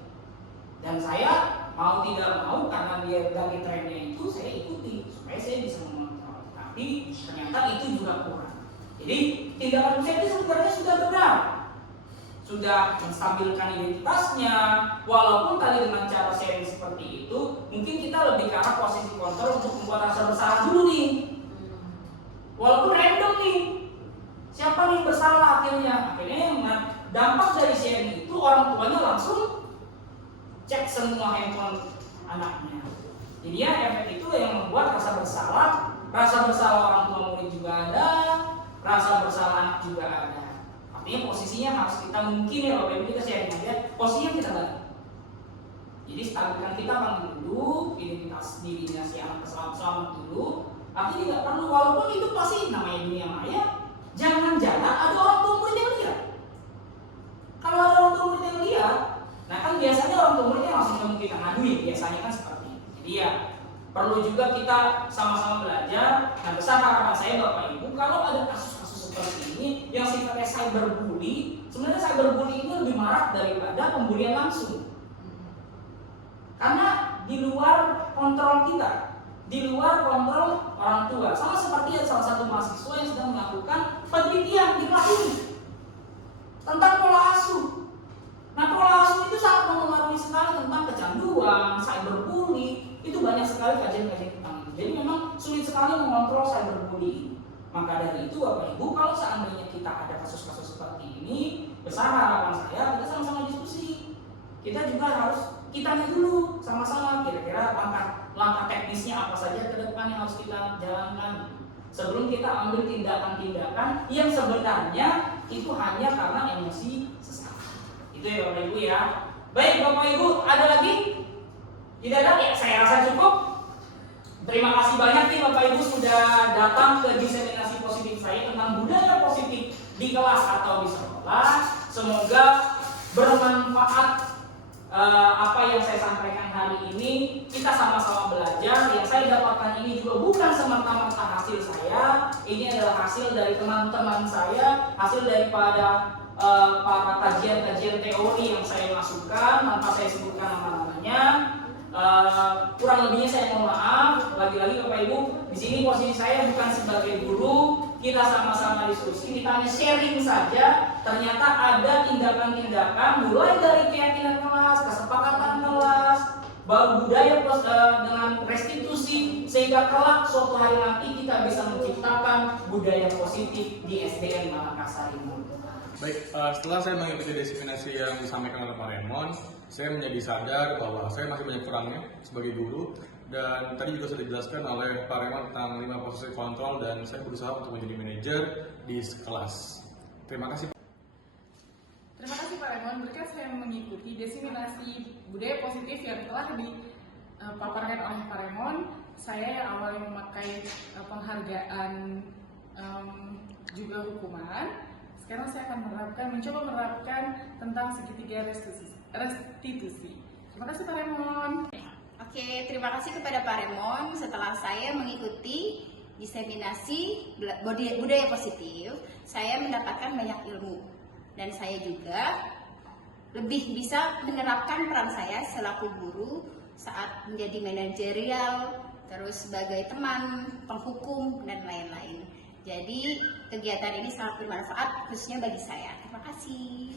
Dan saya mau tidak mau karena dia lagi trennya itu saya ikuti supaya saya bisa mengontrol. Tapi ternyata itu juga kurang. Jadi tindakan saya itu sebenarnya sudah benar, sudah menstabilkan identitasnya. Walaupun tadi dengan cara sharing seperti itu, mungkin kita lebih ke arah posisi kontrol untuk membuat rasa bersalah dulu nih. Walaupun random nih, siapa nih bersalah akhirnya yang dampak dari sharing itu orang tuanya langsung cek semua handphone anaknya. Jadi ya efek itu yang membuat rasa bersalah orang tua murid juga ada, rasa bersalah anak juga ada. Artinya posisinya harus kita mungkin ya Bapak Ibu kita sharing aja, posisinya kita balik. Jadi stabilkan kita panggil dulu identitas dirinya si anak selamat dulu. Artinya tidak perlu, walaupun itu pasti namanya dunia maya, jangan-jangan ada orang tua murid yang lihat. Kalau ada orang tua murid yang lihat, nah kan biasanya orang tua muridnya langsung nemu kita ngaduin, biasanya kan seperti itu. Jadi ya perlu juga kita sama-sama belajar. Nah besar harapan saya Bapak Ibu, kalau ada kasus-kasus seperti ini yang sifatnya cyberbully, sebenarnya cyberbully ini lebih marak daripada pembulian langsung. Karena di luar kontrol kita, di luar kontrol orang tua. Sama seperti salah satu mahasiswa yang sedang melakukan penelitian di kelas ini tentang pola asuh. Nah, pola asuh itu sangat mempengaruhi sekali tentang kecanduan, cyberbully. Itu banyak sekali kajian-kajian tentang itu. Jadi memang sulit sekali mengontrol cyberbully. Maka dari itu Bapak Ibu, kalau seandainya kita ada kasus-kasus seperti ini, besar harapan saya kita sama-sama diskusi. Kita juga harus kitanya dulu sama-sama kira-kira langkah teknisnya apa saja ke depan yang harus kita jalankan sebelum kita ambil tindakan-tindakan yang sebenarnya itu hanya karena emosi sesaat. Itu ya Bapak Ibu ya. Baik Bapak Ibu, ada lagi? Tidak ada? Ya saya rasa cukup. Terima kasih banyak nih Bapak Ibu sudah datang ke diseminasi positif saya tentang budaya positif di kelas atau di sekolah. Semoga bermanfaat apa yang saya sampaikan hari ini. Kita sama-sama belajar. Yang saya dapatkan ini juga bukan semata-mata hasil saya. Ini adalah hasil dari teman-teman saya, hasil daripada para kajian-kajian teori yang saya masukkan tanpa saya sebutkan nama-namanya. Kurang lebihnya saya mohon maaf. Lagi-lagi Bapak Ibu, di sini posisi saya bukan sebagai guru. Kita sama-sama diskusi, kita hanya sharing saja. Ternyata ada tindakan-tindakan mulai dari keyakinan kelas, kesepakatan kelas, baru budaya plus dengan restitusi, sehingga kelak suatu hari nanti kita bisa menciptakan budaya positif di SDN Makassar ini. Baik, setelah saya mengikuti diseminasi yang disampaikan oleh Pak Raymond, saya menjadi sadar bahwa saya masih banyak kurangnya sebagai guru. Dan tadi juga sudah dijelaskan oleh Pak Raymond tentang 5 posisi kontrol, dan saya berusaha untuk menjadi manajer di kelas. Terima kasih. Terima kasih Pak Raymond. Berkat saya mengikuti diseminasi budaya positif yang telah dipaparkan oleh Pak Raymond, saya yang awalnya memakai penghargaan juga hukuman. Sekarang saya akan mencoba menerapkan tentang segitiga restitusi. Terima kasih Pak Raymond. Oke, terima kasih kepada Pak Raymond. Setelah saya mengikuti diseminasi budaya positif, saya mendapatkan banyak ilmu dan saya juga lebih bisa menerapkan peran saya selaku guru saat menjadi manajerial, terus sebagai teman, penghukum, dan lain-lain. Jadi kegiatan ini sangat bermanfaat khususnya bagi saya. Terima kasih.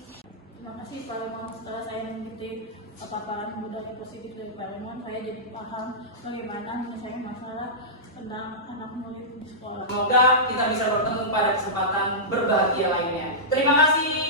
Terima kasih Pak Remon. Setelah saya mengikuti paparan budaya positif dari Pak Remon, saya jadi paham bagaimana menyelesaikan masalah tentang anak murid di sekolah. Semoga kita bisa bertemu pada kesempatan berbahagia lainnya. Terima kasih.